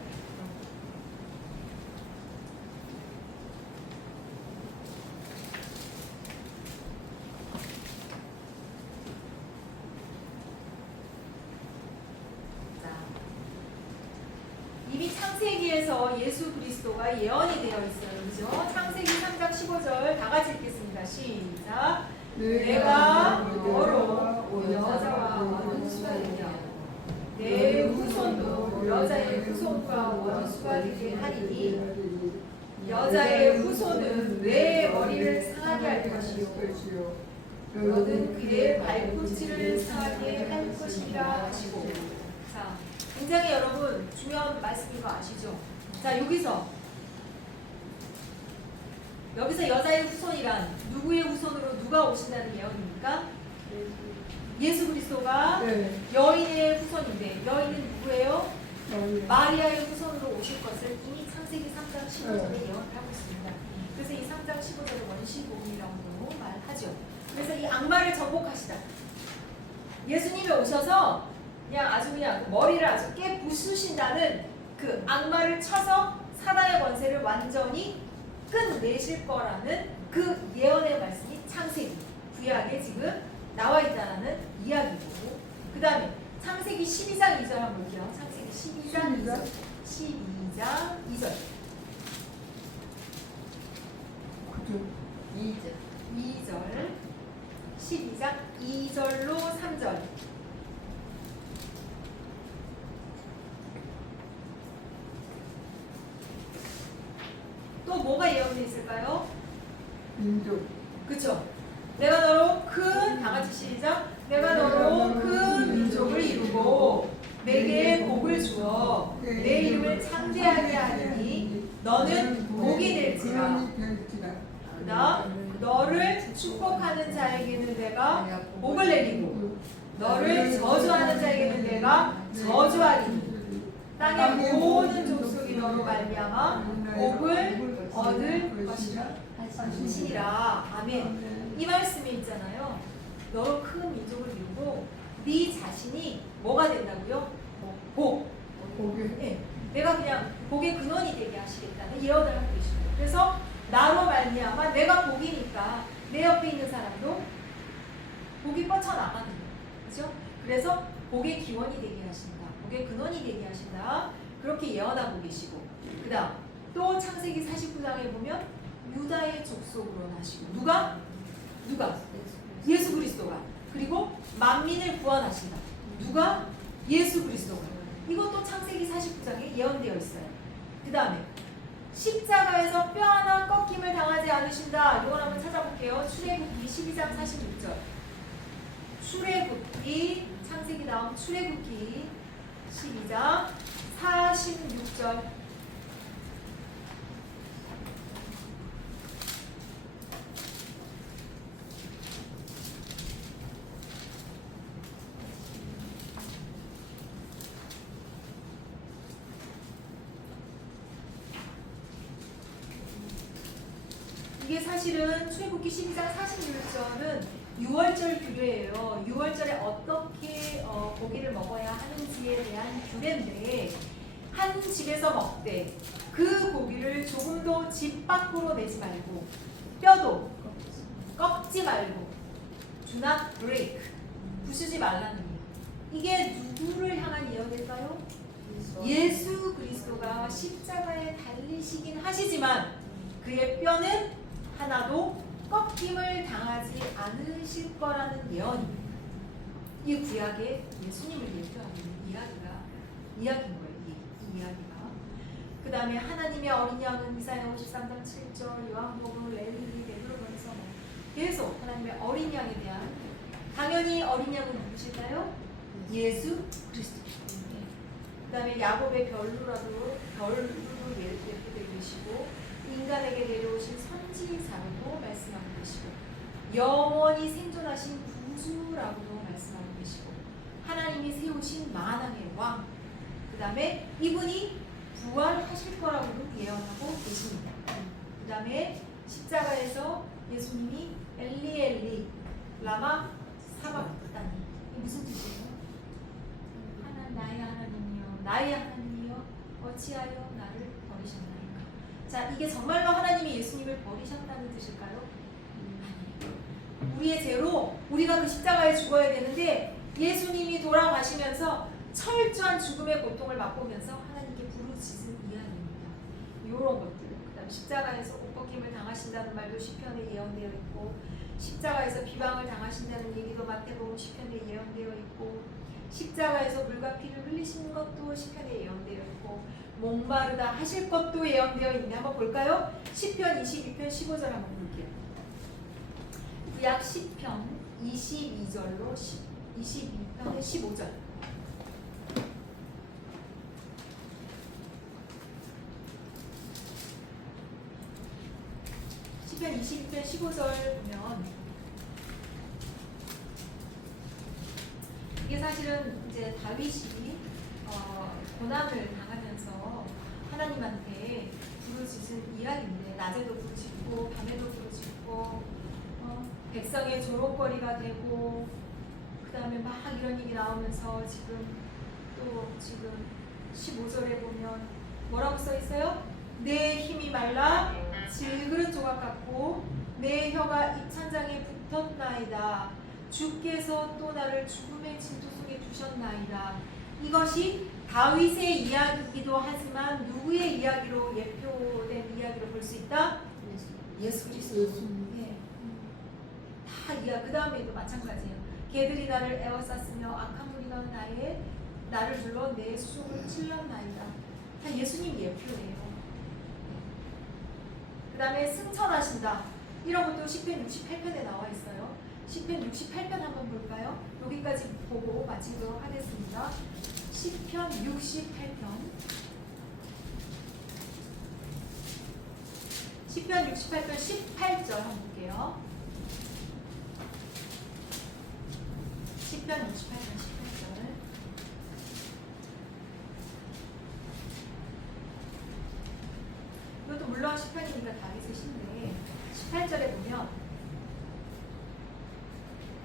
이미 창세기에서 예수 그리스도가 예언이 되어 있어요. 그죠? 창세기 3장 15절 다 같이 읽겠습니다. 시작. 내가 너로 여자와 원수가 되게 하고 내 후손도 여자의 후손과 원수가 되게 하리니 여자의 후손은 내 머리를 상하게 할 것이요 너는 그의 발꿈치를 상하게 할 것이라 하시고. 자, 굉장히 여러분 중요한 말씀인 거 아시죠? 자, 여기서 여자의 후손이란 누구의 후손으로 누가 오신다는 예언입니까? 예수 그리스도가 여인의 후손인데 여인은 누구예요? 마리아의 후손으로 오실 것을 이미 창세기 3장 15절에 예언을 하고 있습니다. 그래서 이 3장 15절을 원시복음이라고도 말하죠. 그래서 이 악마를 정복하시다. 예수님이 오셔서 그냥 머리를 아주 깨 부수신다는 그 악마를 쳐서 사단의 권세를 완전히 끝내실 거라는 그 예언의 말씀이 창세기 구약에 지금 나와 있다는 이야기고 그 다음에 창세기 12장 2절 한번 볼게요. 창세기 12장 2절 12장 2절 2절 12장 2절로 3절 또 뭐가 예언되어 있을까요? 민족. 그쵸? 내가 너로 다 같이 시작. 내가 너로 큰 민족을 이루고 내게 복을 주어 내 이름을 창대하게 하리니 너는 복이 될지라. 그다음 너를 축복하는 자에게는 내가 복을 내리고 너를 저주하는 자에게는 내가 저주하리니 땅의 모든 족속이 너로 말미암아 복을 얻을 것이라 하시니라. 아멘. 이 말씀에 있잖아요. 너로 큰 민족을 이루고 네 자신이 뭐가 된다고요? 복. 네. 내가 그냥 복의 근원이 되게 하시겠다는 예언을 하고 계십니다. 그래서 나로 말미암아 내가 복이니까 내 옆에 있는 사람도 복이 뻗쳐나가는 거예요. 그렇죠? 그래서 복의 기원이 되게 하신다. 복의 근원이 되게 하신다. 그렇게 예언하고 계시고, 그 다음 또 창세기 49장에 보면 유다의 족속으로 나시고, 누가? 예수 그리스도가. 그리고 만민을 구원하신다. 누가? 예수 그리스도가. 이것도 창세기 49장에 예언되어 있어요. 그 다음에 십자가에서 뼈 하나 꺾임을 당하지 않으신다. 이걸 한번 찾아볼게요. 출애굽기 12장 46절. 출애굽기, 창세기 다음 출애굽기 12장 46절. 이게 사실은 출애굽기 12장 46절은 6월절 규례예요. 6월절에 어떻게 고기를 먹어야 하는지에 대한 규례인데, 한 집에서 먹되 그 고기를 조금도 집 밖으로 내지 말고 뼈도 꺾지 말고 do not break, 부수지 말라는 얘기. 이게 누구를 향한 예언일까요? 예수 그리스도가 십자가에 달리시긴 하시지만 그의 뼈는 하나도 꺾임을 당하지 않으실 거라는 예언입니다. 이 구약의 예수님을 예표하는 이야기인 거예요. 이 이야기가. 그 다음에 하나님의 어린 양은 이사야 53장 7절, 요한복음, 레위기, 베드로전서 계속 하나님의 어린 양에 대한, 당연히 어린 양은 누구실까요? 예수 그리스도. 그 다음에 야곱의 별루로 예표되고 계시고, 인간에게 내려오신 선지자로도 말씀하고 계시고, 영원히 생존하신 구주라고도 말씀하고 계시고, 하나님이 세우신 만왕의 왕, 그 다음에 이분이 부활하실 거라고도 예언하고 계십니다. 그 다음에 십자가에서 예수님이 엘리 엘리 라마 사박다니, 이게 무슨 뜻이에요? 나의 하나님이여, 나의 하나님이여, 어찌하여 나를 버리셨나이까. 자, 이게 정말로 하나님이 예수님을 버리셨다는 뜻일까요? 아니에요. 우리의 죄로 우리가 그 십자가에 죽어야 되는데, 예수님이 돌아가시면서 철저한 죽음의 고통을 맛보면서 하나님께 부르짖은 이야기입니다. 이런 것들. 그 다음 십자가에서 옷벗김을 당하신다는 말도 시편에 예언되어 있고, 십자가에서 비방을 당하신다는 얘기도 마태복음 시편에 예언되어 있고, 십자가에서 물과 피를 흘리신 것도 시편에 예언되어 있고, 목마르다 하실 것도 예언되어 있네. 한번 볼까요? 시편 22편 15절 한번 볼게요. 구약 시편 22절로 22편의 15절. 시편 22편 15절 보면, 이게 사실은 이제 다윗이 고난을 당하면서 하나님한테 부르짖은 이야기인데, 낮에도 부르짖고 밤에도 부르짖고 백성의 조롱거리가 되고, 그 다음에 막 이런 얘기 나오면서 지금 15절에 보면 뭐라고 써 있어요? 내 힘이 말라 질그릇 조각 같고 내 혀가 입천장에 붙었나이다. 주께서 또 나를 죽음의 진토 속에 두셨나이다. 이것이 다윗의 이야기이기도 하지만 누구의 이야기로 예표된 이야기로 볼 수 있다? 예수 그리스도. 예. 다 이야기. 그 다음에도 마찬가지예요. 개들이 나를 에워쌌으며 악한 무리가 나를 불러 내 수족을 찔렀나이다. 다 예수님 예표예요. 그 다음에 승천하신다. 이런 것도 시편 68편에 나와 있어요. 시편 68편 한번 볼까요? 여기까지 보고 마치도록 하겠습니다. 시편 68편. 시편 68편 18절 한번 볼게요. 시편 68편 18절. 이것도 물론 시편이니까 18절에 보면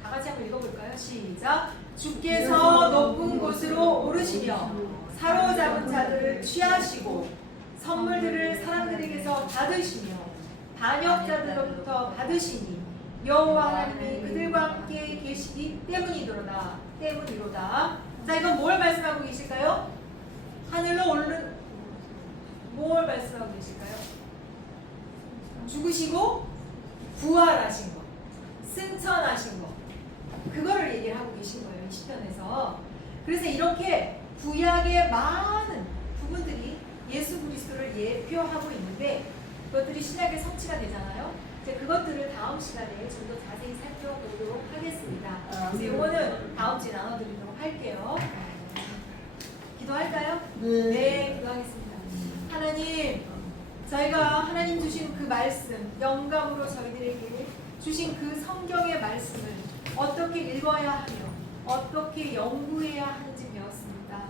다 같이 한번 읽어볼까요? 시작. 주께서 높은 곳으로 오르시며 사로잡은 자들을 취하시고 선물들을 사람들에게서 받으시며 반역자들로부터 받으시니 여호와 하나님이 그들과 함께 계시기 때문이로다. 자, 이건 뭘 말씀하고 계실까요? 하늘로 오르는 뭘 말씀하고 계실까요? 죽으시고 부활하신 거, 승천하신 거, 그거를 얘기를 하고 계신 거예요, 이 시편에서. 그래서 이렇게 구약의 많은 부분들이 예수 그리스도를 예표하고 있는데 그것들이 신약의 성취가 되잖아요. 이제 그것들을 다음 시간에 좀 더 자세히 살펴보도록 하겠습니다. 그래서 이거는 다음 주에 나눠드리도록 할게요. 기도할까요? 네, 기도하겠습니다. 하나님, 저희가 하나님 주신 그 말씀, 영감으로 저희들에게 주신 그 성경의 말씀을 어떻게 읽어야 하며 어떻게 연구해야 하는지 배웠습니다.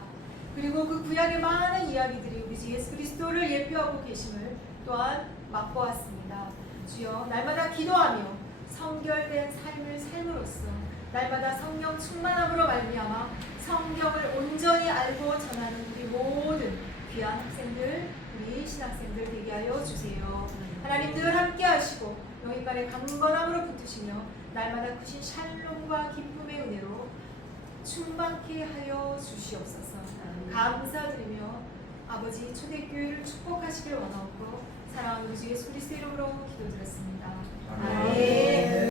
그리고 그 구약의 많은 이야기들이 우리 주 예수 그리스도를 예표하고 계심을 또한 맛보았습니다. 주여, 날마다 기도하며 성결된 삶을 삶으로써 날마다 성령 충만함으로 말미암아 성경을 온전히 알고 전하는 우리 모든 귀한 학생들, 우리 신학생들 되게 하여 주세요. 하나님 늘 함께 하시고 영이간의 강건함으로 붙으시며 날마다 크신 샬롬과 기쁨의 은혜로 충만케 하여 주시옵소서. 감사드리며 아버지 초대교회를 축복하시길 원하옵고 사랑하는 우리 주 예수 그리스도 이름으로 기도드렸습니다. 아멘.